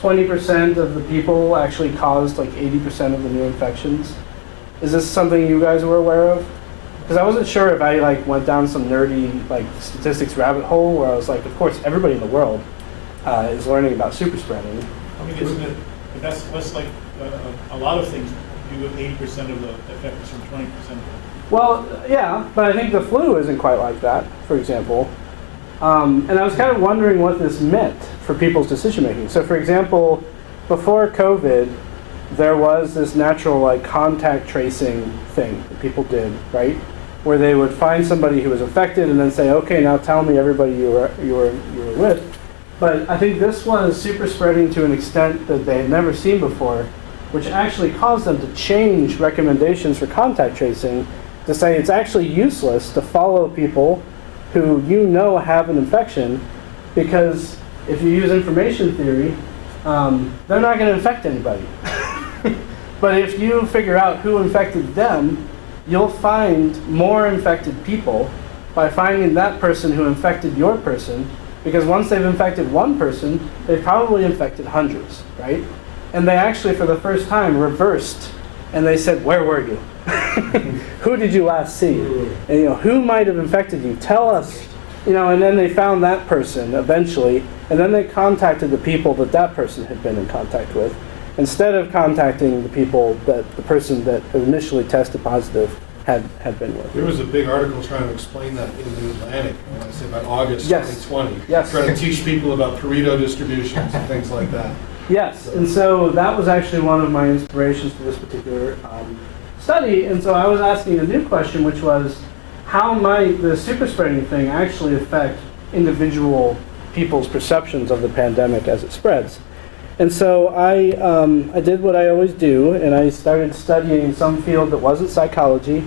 20% of the people actually caused like 80% of the new infections. Is this something you guys were aware of? Because I wasn't sure if I like went down some nerdy like statistics rabbit hole where I was like, of course, everybody in the world is learning about super spreading. I mean, isn't it, that's like a lot of things. You have 80% of the effect is from 20%. Well, yeah, but I think the flu isn't quite like that, for example. And I was kind of wondering what this meant for people's decision making. So for example, before COVID, there was this natural like contact tracing thing that people did, right? Where they would find somebody who was infected and then say, okay, now tell me everybody you were with. But I think this was super spreading to an extent that they had never seen before, which actually caused them to change recommendations for contact tracing to say it's actually useless to follow people who you know have an infection, because if you use information theory, they're not going to infect anybody. But if you figure out who infected them, you'll find more infected people by finding that person who infected your person, because once they've infected one person, they've probably infected hundreds, right? And they actually, for the first time, reversed, and they said, where were you? Who did you last see? And, who might have infected you? Tell us. And then they found that person eventually, and then they contacted the people that that person had been in contact with, instead of contacting the person that initially tested positive had been with. There was a big article trying to explain that in the Atlantic, I want to say about August Yes. 2020. Yes. Trying to teach people about Pareto distributions and things like that. Yes, and so that was actually one of my inspirations for this particular study. And so I was asking a new question, which was, how might the super spreading thing actually affect individual people's perceptions of the pandemic as it spreads? And so I did what I always do, and I started studying some field that wasn't psychology.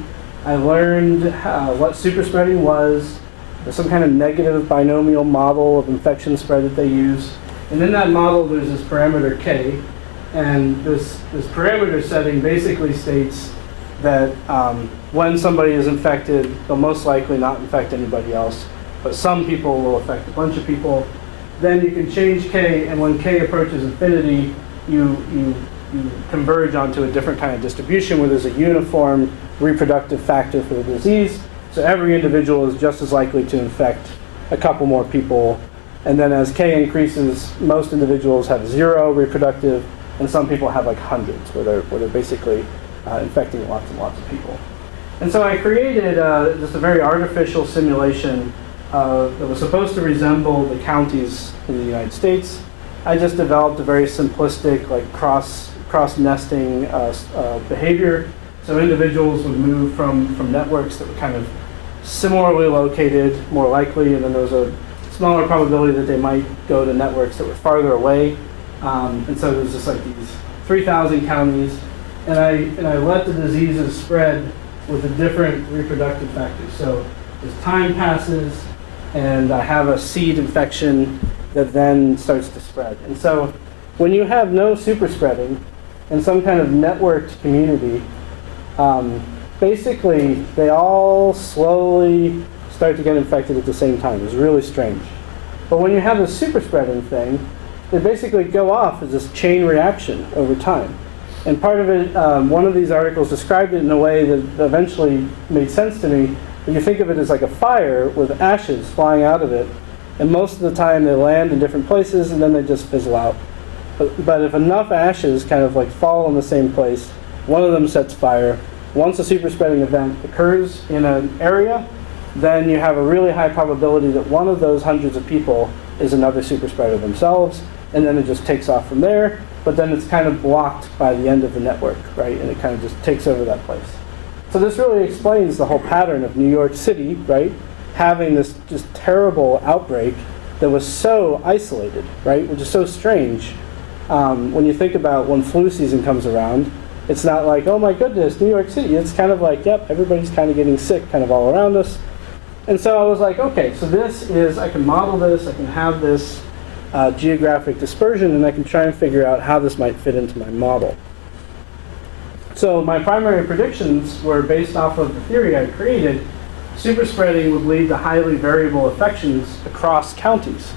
I learned what super spreading was. There's some kind of negative binomial model of infection spread that they use. And in that model, there's this parameter K, and this parameter setting basically states that when somebody is infected, they'll most likely not infect anybody else, but some people will affect a bunch of people. Then you can change K, and when K approaches infinity, you converge onto a different kind of distribution where there's a uniform reproductive factor for the disease. So every individual is just as likely to infect a couple more people. And then as K increases, most individuals have 0 reproductive, and some people have like hundreds, where they're basically infecting lots and lots of people. And so I created just a very artificial simulation that was supposed to resemble the counties in the United States. I just developed a very simplistic, like cross-nesting behavior. So individuals would move from networks that were kind of similarly located, more likely, and then there was a smaller probability that they might go to networks that were farther away. And so there's just like these 3,000 counties, and I let the diseases spread with the different reproductive factors. So as time passes, and I have a seed infection that then starts to spread. And so when you have no super spreading in some kind of networked community, basically they all slowly start to get infected at the same time. It's really strange. But when you have a super spreading thing, they basically go off as this chain reaction over time. And part of it, one of these articles described it in a way that eventually made sense to me. But you think of it as like a fire with ashes flying out of it, and most of the time they land in different places and then they just fizzle out. But if enough ashes kind of like fall in the same place, one of them sets fire. Once a super spreading event occurs in an area, then you have a really high probability that one of those hundreds of people is another super spreader themselves, and then it just takes off from there, but then it's kind of blocked by the end of the network, right? And it kind of just takes over that place. So this really explains the whole pattern of New York City, right? Having this just terrible outbreak that was so isolated, right? Which is so strange. When you think about when flu season comes around, it's not like, oh my goodness, New York City. It's kind of like, yep, everybody's kind of getting sick kind of all around us. And so I was like, okay, so this is, I can model this, I can have this geographic dispersion, and I can try and figure out how this might fit into my model. So my primary predictions were based off of the theory I created. Super spreading would lead to highly variable infections across counties,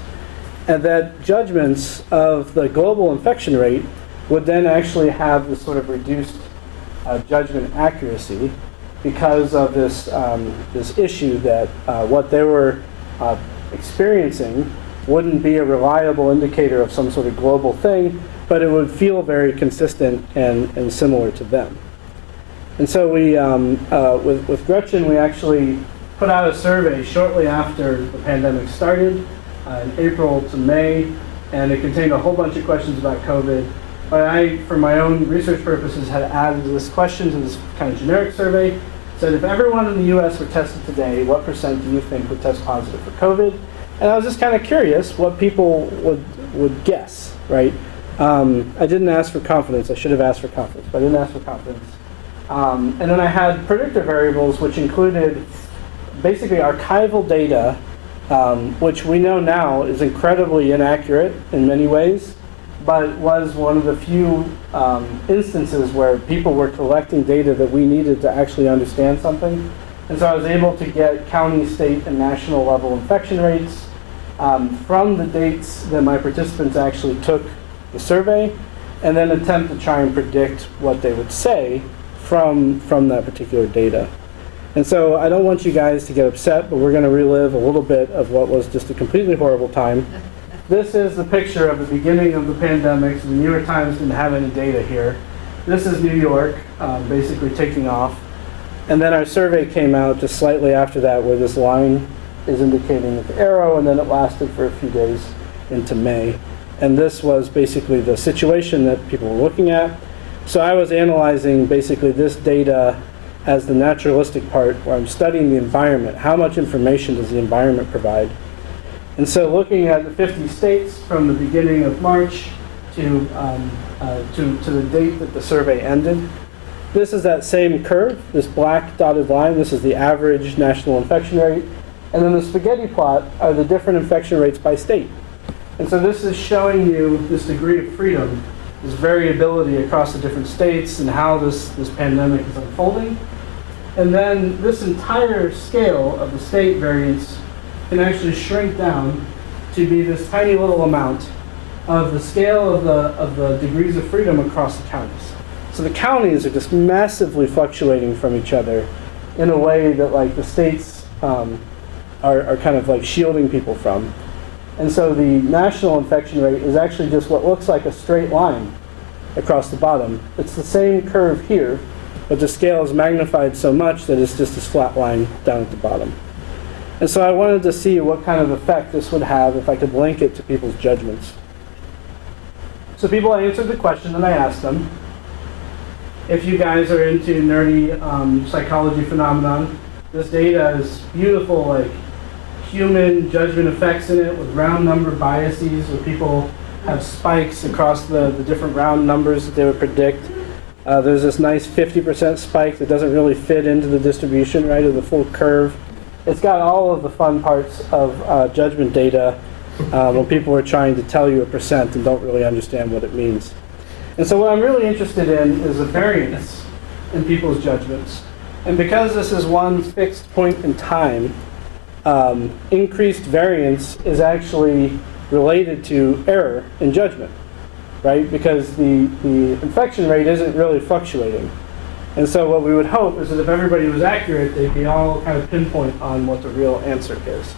and that judgments of the global infection rate would then actually have this sort of reduced judgment accuracy because of this, this issue that what they were experiencing wouldn't be a reliable indicator of some sort of global thing, but it would feel very consistent and similar to them. And so we, with Gretchen, we actually put out a survey shortly after the pandemic started, in April to May, and it contained a whole bunch of questions about COVID. But I, for my own research purposes, had added this question to this kind of generic survey. Said, if everyone in the US were tested today, what % do you think would test positive for COVID? And I was just kind of curious what people would guess, right? I didn't ask for confidence. I should have asked for confidence, but I didn't ask for confidence. And then I had predictor variables, which included basically archival data, which we know now is incredibly inaccurate in many ways, but was one of the few instances where people were collecting data that we needed to actually understand something. And so I was able to get county, state, and national level infection rates from the dates that my participants actually took the survey, and then attempt to try and predict what they would say from that particular data. And so I don't want you guys to get upset, but we're going to relive a little bit of what was just a completely horrible time. This is the picture of the beginning of the pandemic. So the New York Times didn't have any data here. This is New York, basically taking off. And then our survey came out just slightly after that, where this line is indicating with the arrow, and then it lasted for a few days into May. And this was basically the situation that people were looking at. So I was analyzing basically this data as the naturalistic part, where I'm studying the environment. How much information does the environment provide? And so looking at the 50 states from the beginning of March to the date that the survey ended, this is that same curve, this black dotted line. This is the average national infection rate. And then the spaghetti plot are the different infection rates by state. And so this is showing you this degree of freedom, this variability across the different states and how this pandemic is unfolding. And then this entire scale of the state variance can actually shrink down to be this tiny little amount of the scale of the degrees of freedom across the counties. So the counties are just massively fluctuating from each other in a way that like the states are kind of like shielding people from. And so the national infection rate is actually just what looks like a straight line across the bottom. It's the same curve here, but the scale is magnified so much that it's just this flat line down at the bottom. And so I wanted to see what kind of effect this would have if I could link it to people's judgments. So people answered the question that I asked them. If you guys are into nerdy psychology phenomenon, this data is beautiful, like human judgment effects in it with round number biases, where people have spikes across the different round numbers that they would predict. There's this nice 50% spike that doesn't really fit into the distribution, right, of the full curve. It's got all of the fun parts of judgment data when people are trying to tell you a percent and don't really understand what it means. And so what I'm really interested in is the variance in people's judgments. And because this is one fixed point in time, increased variance is actually related to error in judgment, right? Because the infection rate isn't really fluctuating. And so what we would hope is that if everybody was accurate, they'd be all kind of pinpoint on what the real answer is.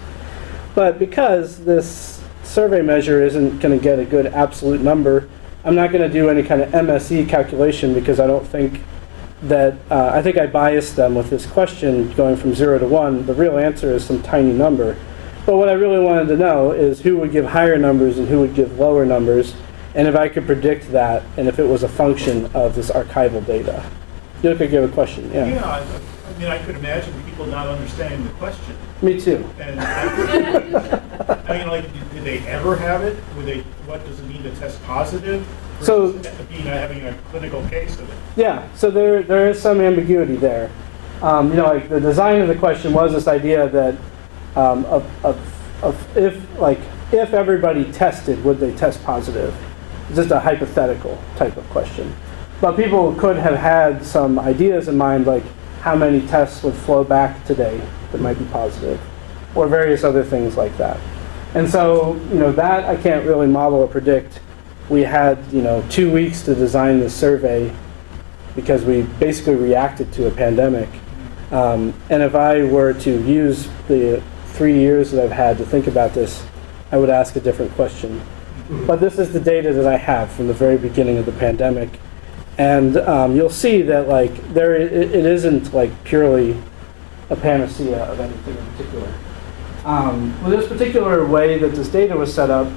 But because this survey measure isn't going to get a good absolute number, I'm not going to do any kind of MSE calculation, because I don't think that, I think I biased them with this question going from 0 to 1. The real answer is some tiny number. But what I really wanted to know is who would give higher numbers and who would give lower numbers, and if I could predict that, and if it was a function of this archival data. You could give a question, yeah. Yeah, I mean, I could imagine people not understanding the question. Me too. And I mean, like, did they ever have it? What does it mean to test positive? So, Versus not having a clinical case of it. Yeah, so there is some ambiguity there. Like the design of the question was this idea that if everybody tested, would they test positive? It's just a hypothetical type of question. But people could have had some ideas in mind, like how many tests would flow back today that might be positive, or various other things like that. And so, that I can't really model or predict. We had, 2 weeks to design this survey because we basically reacted to a pandemic. And if I were to use the 3 years that I've had to think about this, I would ask a different question. But this is the data that I have from the very beginning of the pandemic. And you'll see that it isn't like purely a panacea of anything in particular. With this particular way that this data was set up,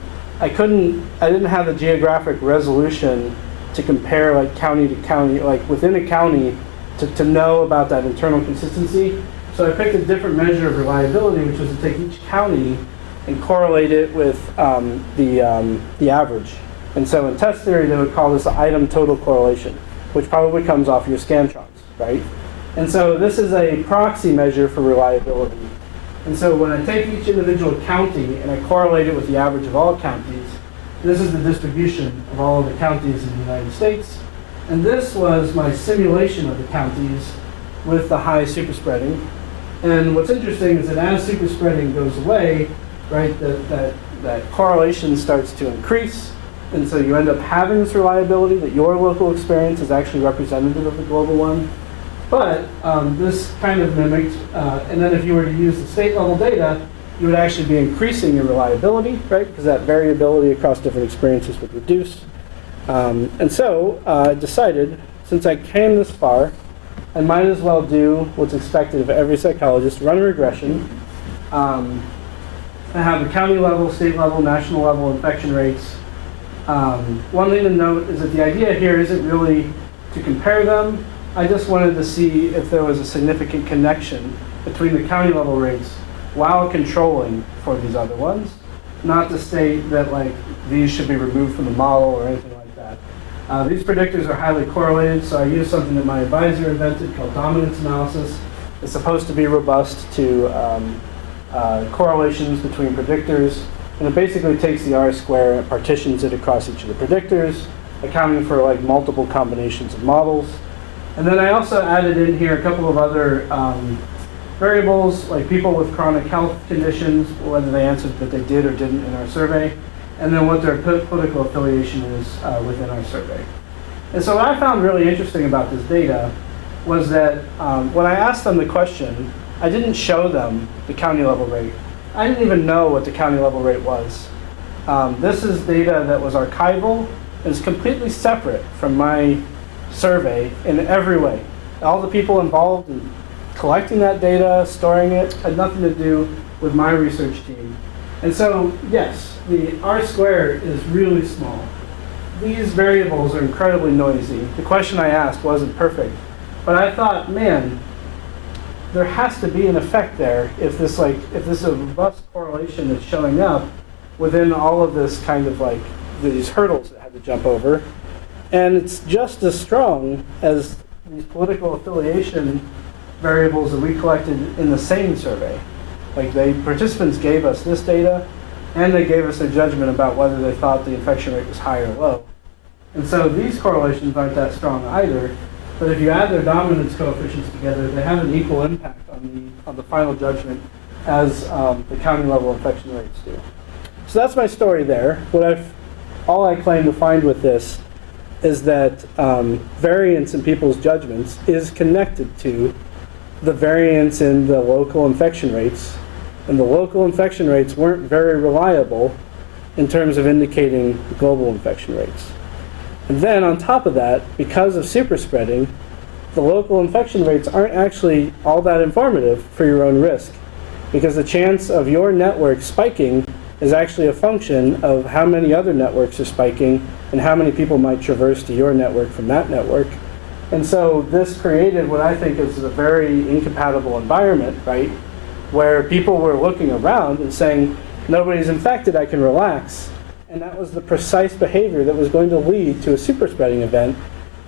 I didn't have the geographic resolution to compare like county to county, like within a county, to know about that internal consistency. So I picked a different measure of reliability, which was to take each county and correlate it with the average. And so in test theory, they would call this the item total correlation, which probably comes off your scantrons, right? And so this is a proxy measure for reliability. And so when I take each individual county and I correlate it with the average of all counties, this is the distribution of all of the counties in the United States. And this was my simulation of the counties with the high superspreading. And what's interesting is that as superspreading goes away, right, that correlation starts to increase. And so you end up having this reliability that your local experience is actually representative of the global one. But this kind of mimicked, and then if you were to use the state level data, you would actually be increasing your reliability, right? Because that variability across different experiences would reduce. And so I decided, since I came this far, I might as well do what's expected of every psychologist, run a regression, and have the county level, state level, national level infection rates. One thing to note is that the idea here isn't really to compare them. I just wanted to see if there was a significant connection between the county level rates while controlling for these other ones. Not to state that like these should be removed from the model or anything like that. These predictors are highly correlated, so I used something that my advisor invented called dominance analysis. It's supposed to be robust to correlations between predictors, and it basically takes the R-square and partitions it across each of the predictors, accounting for like multiple combinations of models. And then I also added in here a couple of other variables, like people with chronic health conditions, whether they answered that they did or didn't in our survey, and then what their political affiliation is within our survey. And so what I found really interesting about this data was that when I asked them the question, I didn't show them the county level rate. I didn't even know what the county level rate was. This is data that was archival and is completely separate from my survey in every way. All the people involved in collecting that data, storing it, had nothing to do with my research team. And so, yes, the R-squared is really small. These variables are incredibly noisy. The question I asked wasn't perfect, but I thought, man, there has to be an effect there if this is a robust correlation that's showing up within all of this kind of like these hurdles that I had to jump over. And it's just as strong as these political affiliation variables that we collected in the same survey. Like participants gave us this data, and they gave us their judgment about whether they thought the infection rate was high or low. And so these correlations aren't that strong either, but if you add their dominance coefficients together, they have an equal impact on the final judgment as the county level infection rates do. So that's my story there. All I claim to find with this is that variance in people's judgments is connected to the variance in the local infection rates. And the local infection rates weren't very reliable in terms of indicating global infection rates. And then on top of that, because of superspreading, the local infection rates aren't actually all that informative for your own risk, because the chance of your network spiking is actually a function of how many other networks are spiking and how many people might traverse to your network from that network. And so this created what I think is a very incompatible environment, right? Where people were looking around and saying, nobody's infected, I can relax. And that was the precise behavior that was going to lead to a super spreading event,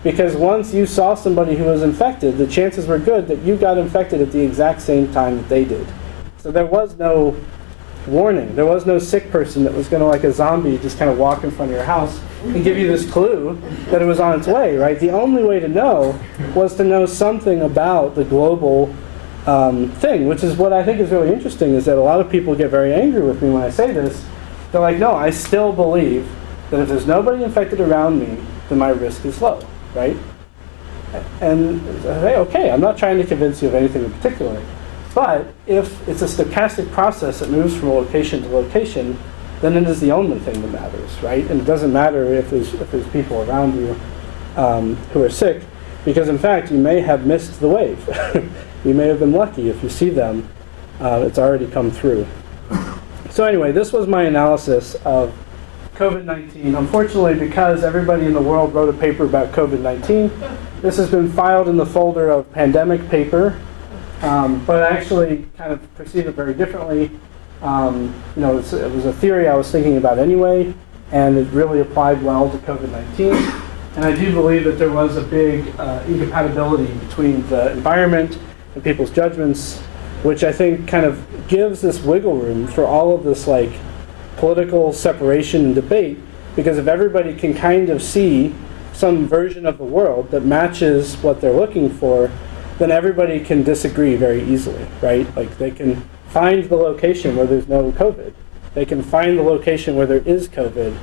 because once you saw somebody who was infected, the chances were good that you got infected at the exact same time that they did. So there was no warning. There was no sick person that was going to, like a zombie, just kind of walk in front of your house and give you this clue that it was on its way, right? The only way to know was to know something about the global thing, which is what I think is really interesting, is that a lot of people get very angry with me when I say this. They're like, no, I still believe that if there's nobody infected around me, then my risk is low, right? And I say, okay, I'm not trying to convince you of anything in particular. But if it's a stochastic process that moves from location to location, then it is the only thing that matters, right? And it doesn't matter if there's people around you who are sick. because in fact, you may have missed the wave. You may have been lucky if you see them. It's already come through. So anyway, this was my analysis of COVID-19. Unfortunately, because everybody in the world wrote a paper about COVID-19, this has been filed in the folder of pandemic paper, but I actually kind of perceive it very differently. It was a theory I was thinking about anyway, and it really applied well to COVID-19. And I do believe that there was a big incompatibility between the environment and people's judgments, which I think kind of gives this wiggle room for all of this like political separation and debate, because if everybody can kind of see some version of the world that matches what they're looking for, then everybody can disagree very easily, right? Like they can find the location where there's no COVID. They can find the location where there is COVID.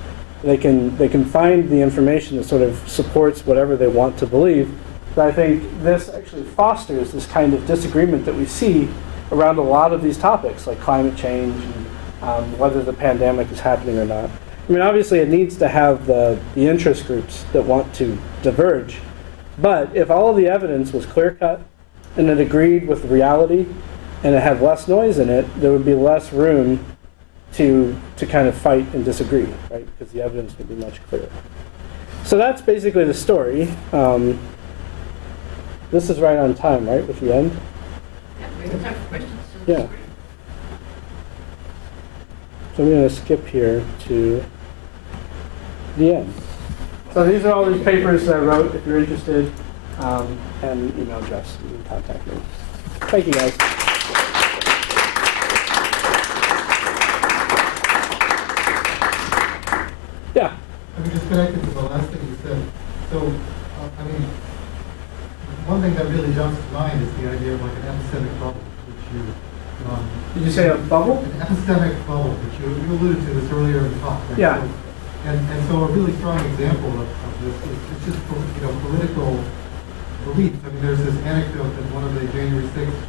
They can find the information that sort of supports whatever they want to believe. But I think this actually fosters this kind of disagreement that we see around a lot of these topics, like climate change and whether the pandemic is happening or not. I mean, obviously it needs to have the interest groups that want to diverge. But if all of the evidence was clear-cut and it agreed with reality and it had less noise in it, there would be less room to kind of fight and disagree, right? Because the evidence would be much clearer. So that's basically the story. This is right on time, right, with the end? Yeah, we have time for questions. Yeah. So I'm going to skip here to the end. So these are all these papers that I wrote, if you're interested, and email address, you can contact me. Thank you, guys. Yeah. I mean, just connected to the last thing you said. So, I mean, one thing that really jumps to mind is the idea of like an epistemic bubble, which you Did you say a bubble? an epistemic bubble, which you alluded to this earlier in the talk, right? Yeah. So, and so a really strong example of this is it's just political beliefs. I mean, there's this anecdote that one of the January 6th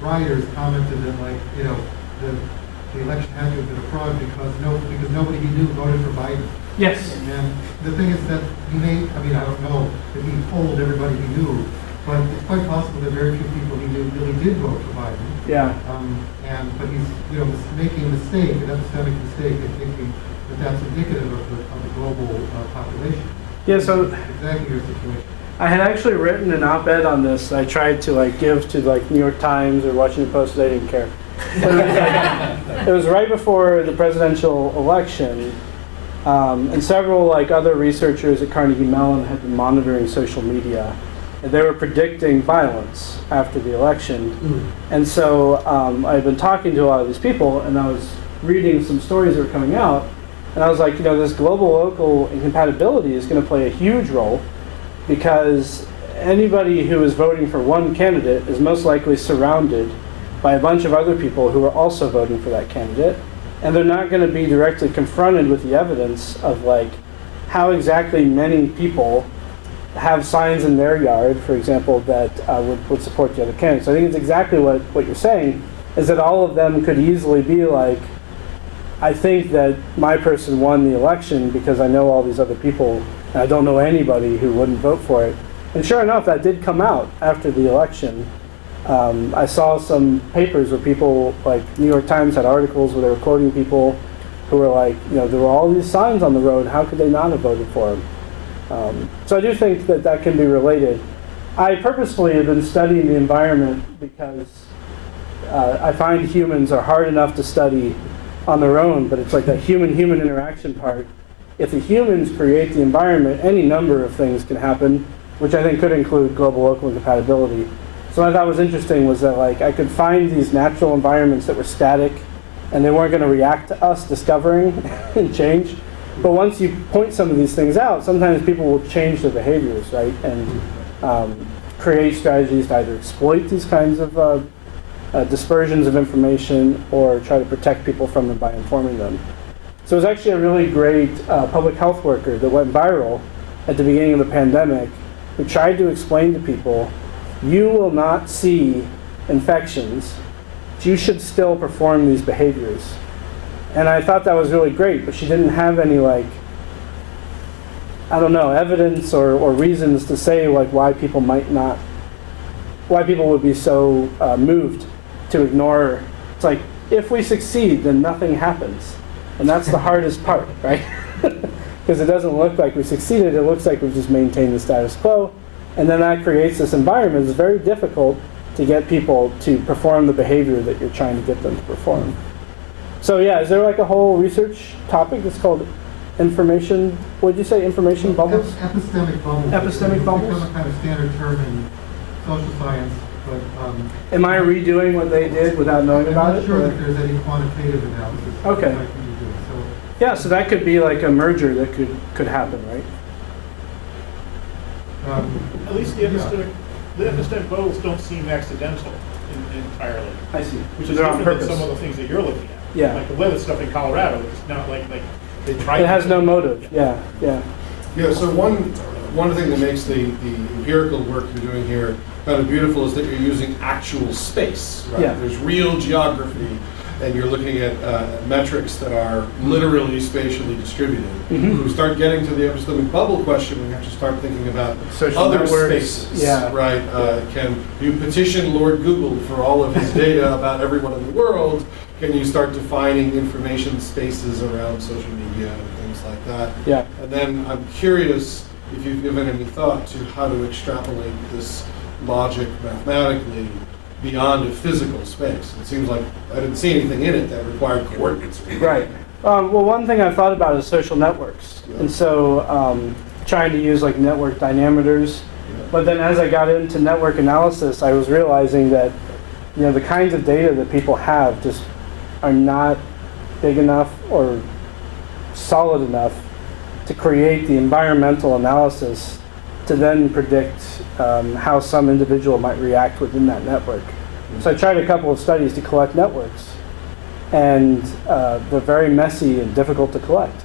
rioters commented that, like, the election had to have been a fraud because nobody he knew voted for Biden. Yes. And the thing is that I don't know that he told everybody he knew, but it's quite possible that very few people he knew really did vote for Biden. Yeah. But he's making a mistake, an epistemic mistake, in thinking that that's indicative of the global population. Yeah. So Exactly your situation. I had actually written an op-ed on this. I tried to give to New York Times or Washington Post. They didn't care. But it was right before the presidential election, and several other researchers at Carnegie Mellon had been monitoring social media, and they were predicting violence after the election. And so I had been talking to a lot of these people, and I was reading some stories that were coming out, and I was like, this global-local incompatibility is going to play a huge role, because anybody who is voting for one candidate is most likely surrounded by a bunch of other people who are also voting for that candidate, and they're not going to be directly confronted with the evidence of how exactly many people have signs in their yard, for example, that would support the other candidate. So I think it's exactly what you're saying, is that all of them could easily be I think that my person won the election because I know all these other people, and I don't know anybody who wouldn't vote for it. And sure enough, that did come out after the election. I saw some papers where people, New York Times had articles where they were quoting people who were there were all these signs on the road, how could they not have voted for him? So I do think that can be related. I purposefully have been studying the environment because I find humans are hard enough to study on their own, but it's that human-human interaction part. If the humans create the environment, any number of things can happen, which I think could include global-local incompatibility. So what I thought was interesting was that I could find these natural environments that were static and they weren't going to react to us discovering and change. But once you point some of these things out, sometimes people will change their behaviors, right? And create strategies to either exploit these kinds of dispersions of information or try to protect people from them by informing them. So it was actually a really great public health worker that went viral at the beginning of the pandemic who tried to explain to people, you will not see infections, but you should still perform these behaviors. And I thought that was really great, but she didn't have any I don't know, evidence or reasons to say like why people would be so moved to ignore. It's like, if we succeed, then nothing happens. And that's the hardest part, right? Because it doesn't look like we succeeded, it looks like we've just maintained the status quo. And then that creates this environment that's very difficult to get people to perform the behavior that you're trying to get them to perform. So yeah, is there like a whole research topic that's called information, what did you say, information bubbles? Epistemic bubbles. Epistemic bubbles? It's become a kind of standard term in social science, but Am I redoing what they did without knowing about it? I'm not sure or- that there's any quantitative analysis. Okay. that can be done. So, Yeah, so that could be like a merger that could happen, right? At least the yeah. epistemic bubbles don't seem accidental entirely, I see. which So is they're on different than purpose. some of the things that you're looking at. Yeah. Like the weather stuff in Colorado, it's not like they tried. It has no motive. Yeah, yeah. Yeah, so one thing that makes the empirical work you're doing here kind of beautiful is that you're using actual space, right? Yeah. There's real geography, and you're looking at metrics that are literally spatially distributed. Mhm. When we start getting to the epistemic bubble question, we have to start thinking about Social other networks, spaces, yeah. right? Can you petition Lord Google for all of his data about everyone in the world? Can you start defining information spaces around social media and things like that? Yeah. And then I'm curious if you've given any thought to how to extrapolate this logic mathematically beyond a physical space. It seems like I didn't see anything in it that required coordinates. Right. Well, one thing I've thought about is social networks. Yeah. And so trying to use like network dynameters. But then as I got into network analysis, I was realizing that, you know, the kinds of data that people have just are not big enough or solid enough to create the environmental analysis to then predict how some individual might react within that network. So I tried a couple of studies to collect networks, and they're very messy and difficult to collect.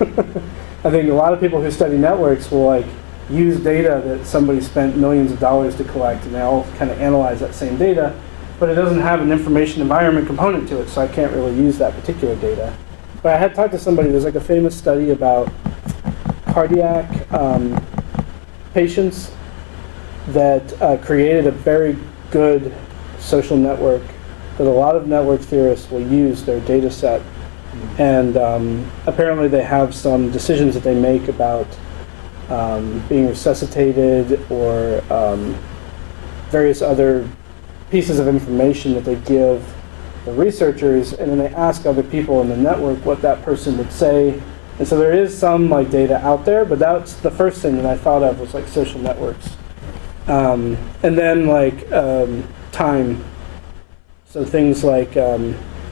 I think a lot of people who study networks will like use data that somebody spent millions of dollars to collect, and they all kind of analyze that same data, but it doesn't have an information environment component to it, so I can't really use that particular data. But I had talked to somebody, there's like a famous study about cardiac patients that created a very good social network that a lot of network theorists will use their data set. And apparently they have some decisions that they make about being resuscitated or various other pieces of information that they give the researchers, and then they ask other people in the network what that person would say. And so there is some like data out there, but that's the first thing that I thought of was like social networks. And then like time. So things like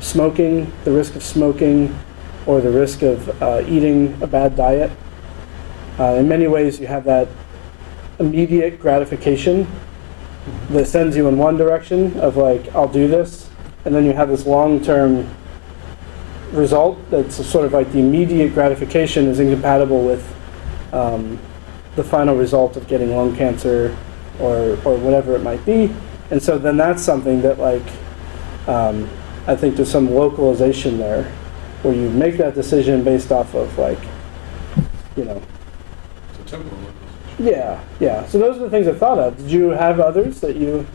smoking, the risk of smoking, or the risk of eating a bad diet. In many ways you have that immediate gratification that sends you in one direction of like, I'll do this. And then you have this long-term result that's sort of like the immediate gratification is incompatible with the final result of getting lung cancer or whatever it might be. And so then that's something that like, I think there's some localization there where you make that decision based off of like, you know. It's a temporal localization. Yeah. So those are the things I thought of. Did you have others that you?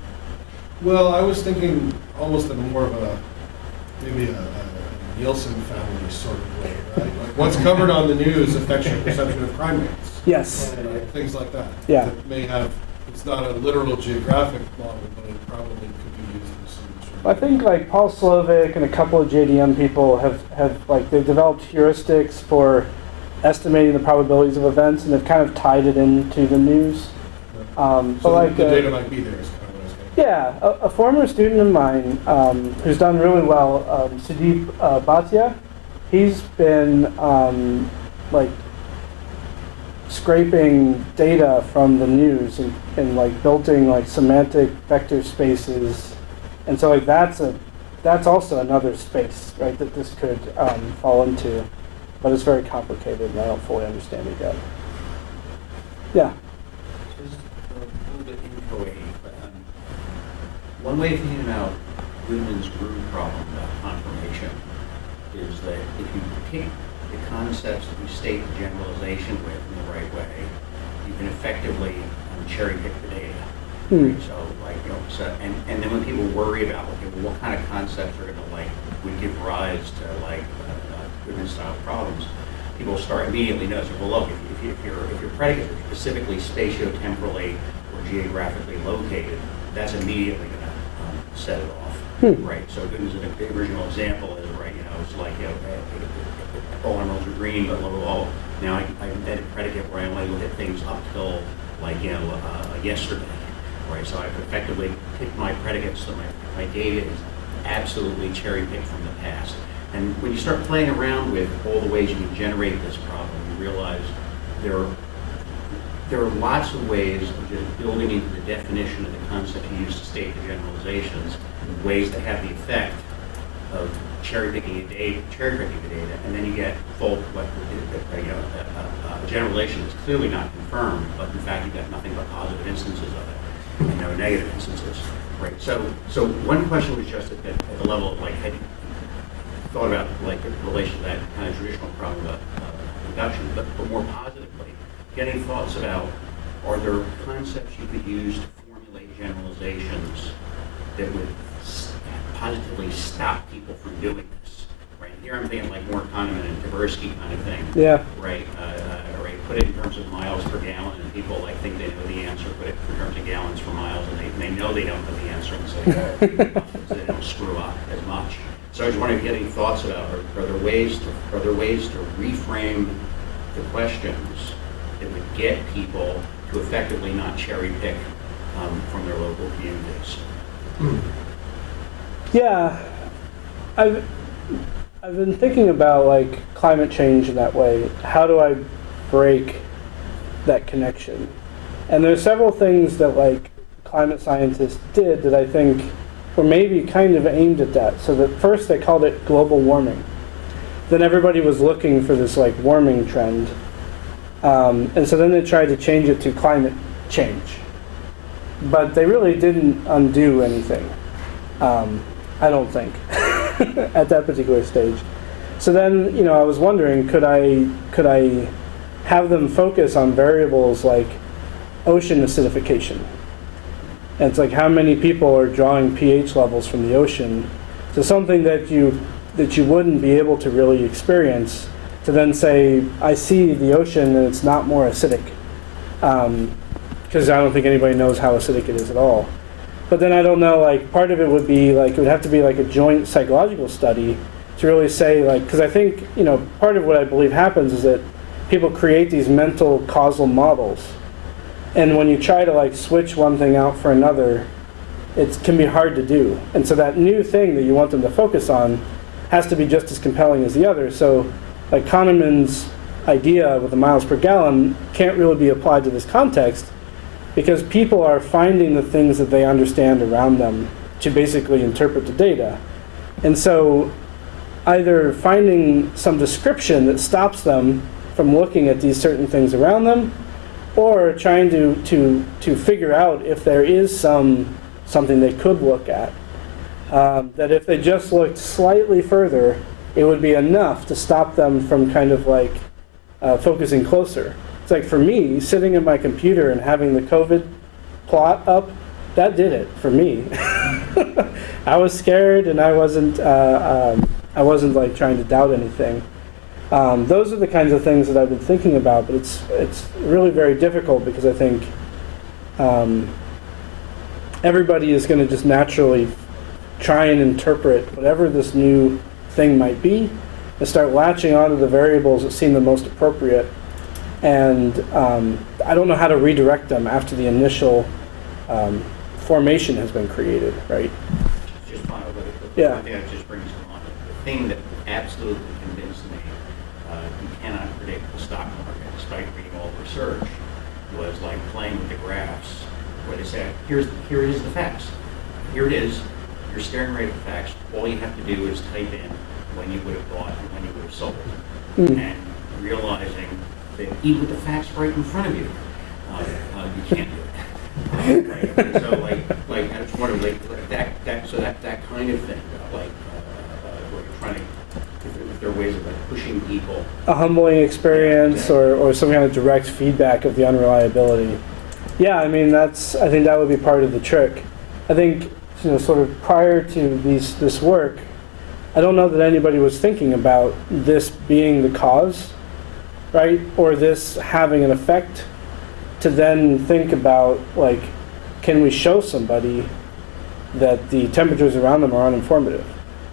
Well, I was thinking almost in more of maybe a Nielsen family sort of way, right? Like what's covered on the news affects your perception of crime rates. Yes. Things like that. Yeah. That may have, it's not a literal geographic model, but it probably could be used in some sort of. I think like Paul Slovic and a couple of JDM people have like they've developed heuristics for estimating the probabilities of events, and they've kind of tied it into the news. So But like the data might be there is kind of what I was getting. yeah, a former student of mine who's done really well, Sudeep Bhatia, he's been like scraping data from the news and like building like semantic vector spaces, and so like that's also another space, right, that this could fall into, but it's very complicated and I don't fully understand it yet. Yeah. Just a little bit inchoate, but one way of thinking about Goodman's groove problem about confirmation is that if you pick the concepts that you state the generalization with in the right way, you can effectively cherry pick the data. Right? So, like, you know, and then when people worry about, okay, well, what kind of concepts are going to, like, would give rise to, like, goodness style problems, people start immediately noticing, well, look, if your predicates are specifically spatiotemporally or geographically located, that's immediately going to set it off. Right? So the original example is, right, you know, it's like, you know, all emeralds are green, but now I embedded predicate where I only look at things up till, like, you know, yesterday. Right, so I've effectively picked my predicates, so my data is absolutely cherry-picked from the past. And when you start playing around with all the ways you can generate this problem, you realize there are lots of ways of just building into the definition of the concept you use to state the generalizations, ways that have the effect of cherry-picking the data, and then you get full, a generalization that's clearly not confirmed, but in fact you've got nothing but positive instances of it. And no negative instances, right? So one question was just at the level of, like, had you thought about, like, the relation to that kind of traditional problem of reduction, but more positively, getting thoughts about, are there concepts you could use to formulate generalizations that would positively stop people from doing this, right? Here I'm thinking, like, more Kahneman and Tversky kind of thing, Yeah. right? Right, put it in terms of miles per gallon, and people, like, think they know the answer. Put it in terms of gallons per miles, and they know they don't know the answer, and so they don't screw up as much. So I was wondering if you had any thoughts about, are there ways to reframe the questions that would get people to effectively not cherry pick from their local communities? Yeah, I've been thinking about, like, climate change in that way. How do I break that connection? And there's several things that, like, climate scientists did that I think were maybe kind of aimed at that. So that first they called it global warming. Then everybody was looking for this, like, warming trend. And so then they tried to change it to climate change. But they really didn't undo anything. I don't think, at that particular stage. So then, you know, I was wondering, could I have them focus on variables like ocean acidification? And it's like, how many people are drawing pH levels from the ocean to something that you wouldn't be able to really experience, to then say, I see the ocean and it's not more acidic. Because I don't think anybody knows how acidic it is at all. But then I don't know, like, part of it would be, like, it would have to be like a joint psychological study to really say, like, because I think, you know, part of what I believe happens is that people create these mental causal models. And when you try to, like, switch one thing out for another, it can be hard to do. And so that new thing that you want them to focus on has to be just as compelling as the other. So, like, Kahneman's idea with the miles per gallon can't really be applied to this context, because people are finding the things that they understand around them to basically interpret the data. And so either finding some description that stops them from looking at these certain things around them, or trying to figure out if there is something they could look at. That if they just looked slightly further, it would be enough to stop them from kind of, like, focusing closer. It's like, for me, sitting in my computer and having the COVID plot up, that did it for me. I was scared, and I wasn't like trying to doubt anything. Those are the kinds of things that I've been thinking about, but it's really very difficult, because I think everybody is going to just naturally try and interpret whatever this new thing might be, and start latching onto the variables that seem the most appropriate. And I don't know how to redirect them after the initial formation has been created, right? Just final, but Yeah. one thing that just brings to mind, the thing that absolutely convinced me you cannot predict the stock market, despite reading all the research, was like playing with the graphs, where they say, here it is the facts. Here it is. You're staring right at the facts. All you have to do is type in when you would have bought and when you would have sold. And realizing that even with the facts right in front of you, you can't do it. Right? And so, like I just wonder, like that kind of thing, like where you're trying to, if there are ways of like pushing people. A humbling experience or some kind of direct feedback of the unreliability. Yeah, I mean, I think that would be part of the trick. I think, sort of prior to this work, I don't know that anybody was thinking about this being the cause, right? Or this having an effect, to then think about, like, can we show somebody that the temperatures around them are uninformative?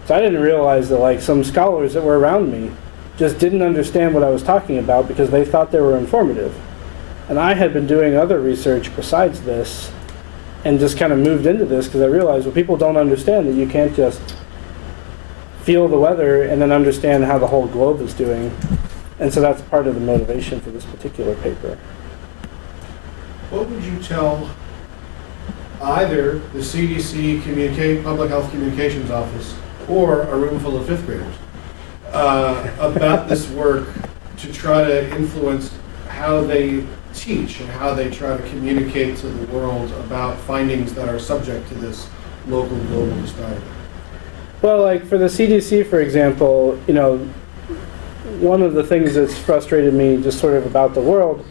So I didn't realize that, like, some scholars that were around me just didn't understand what I was talking about because they thought they were informative. And I had been doing other research besides this and just kind of moved into this because I realized, well, people don't understand that you can't just feel the weather and then understand how the whole globe is doing. And so that's part of the motivation for this particular paper. What would you tell either the CDC Public Health Communications Office or a room full of fifth graders about this work to try to influence how they teach and how they try to communicate to the world about findings that are subject to this local global disparity? Well, like for the CDC, for example, one of the things that's frustrated me just sort of about the world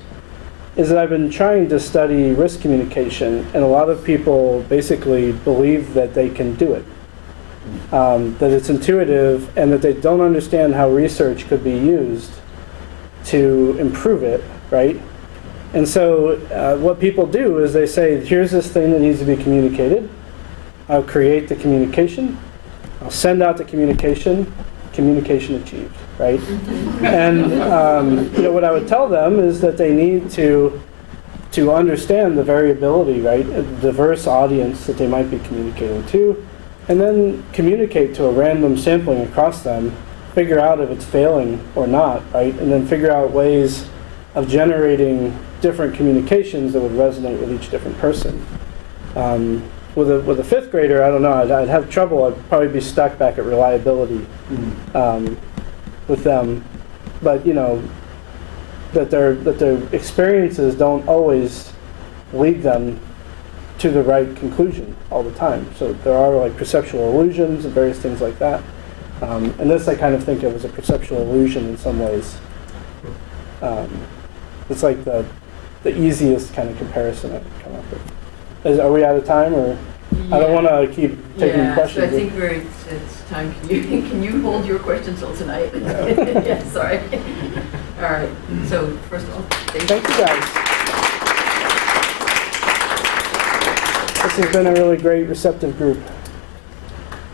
is that I've been trying to study risk communication, and a lot of people basically believe that they can do it, that it's intuitive, and that they don't understand how research could be used to improve it, right? And so what people do is they say, here's this thing that needs to be communicated. I'll create the communication. I'll send out the communication achieved, right? And what I would tell them is that they need to understand the variability, right? A diverse audience that they might be communicating to, and then communicate to a random sampling across them, figure out if it's failing or not, right? And then figure out ways of generating different communications that would resonate with each different person. With a fifth grader, I don't know, I'd have trouble. I'd probably be stuck back at reliability with them. But that their experiences don't always lead them to the right conclusion all the time. So there are like perceptual illusions and various things like that. And this I kind of think of as a perceptual illusion in some ways. It's like the easiest kind of comparison I could come up with. Are we out of time, or I don't want to keep taking questions? So I think it's time. Can you hold your questions till tonight? Yeah, sorry. All right. So first of all, thank you guys. This has been a really great, receptive group.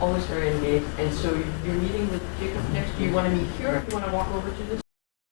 always very engaged. And so you're meeting with Jacob next. Do you want to meet here, or do you want to walk over to this?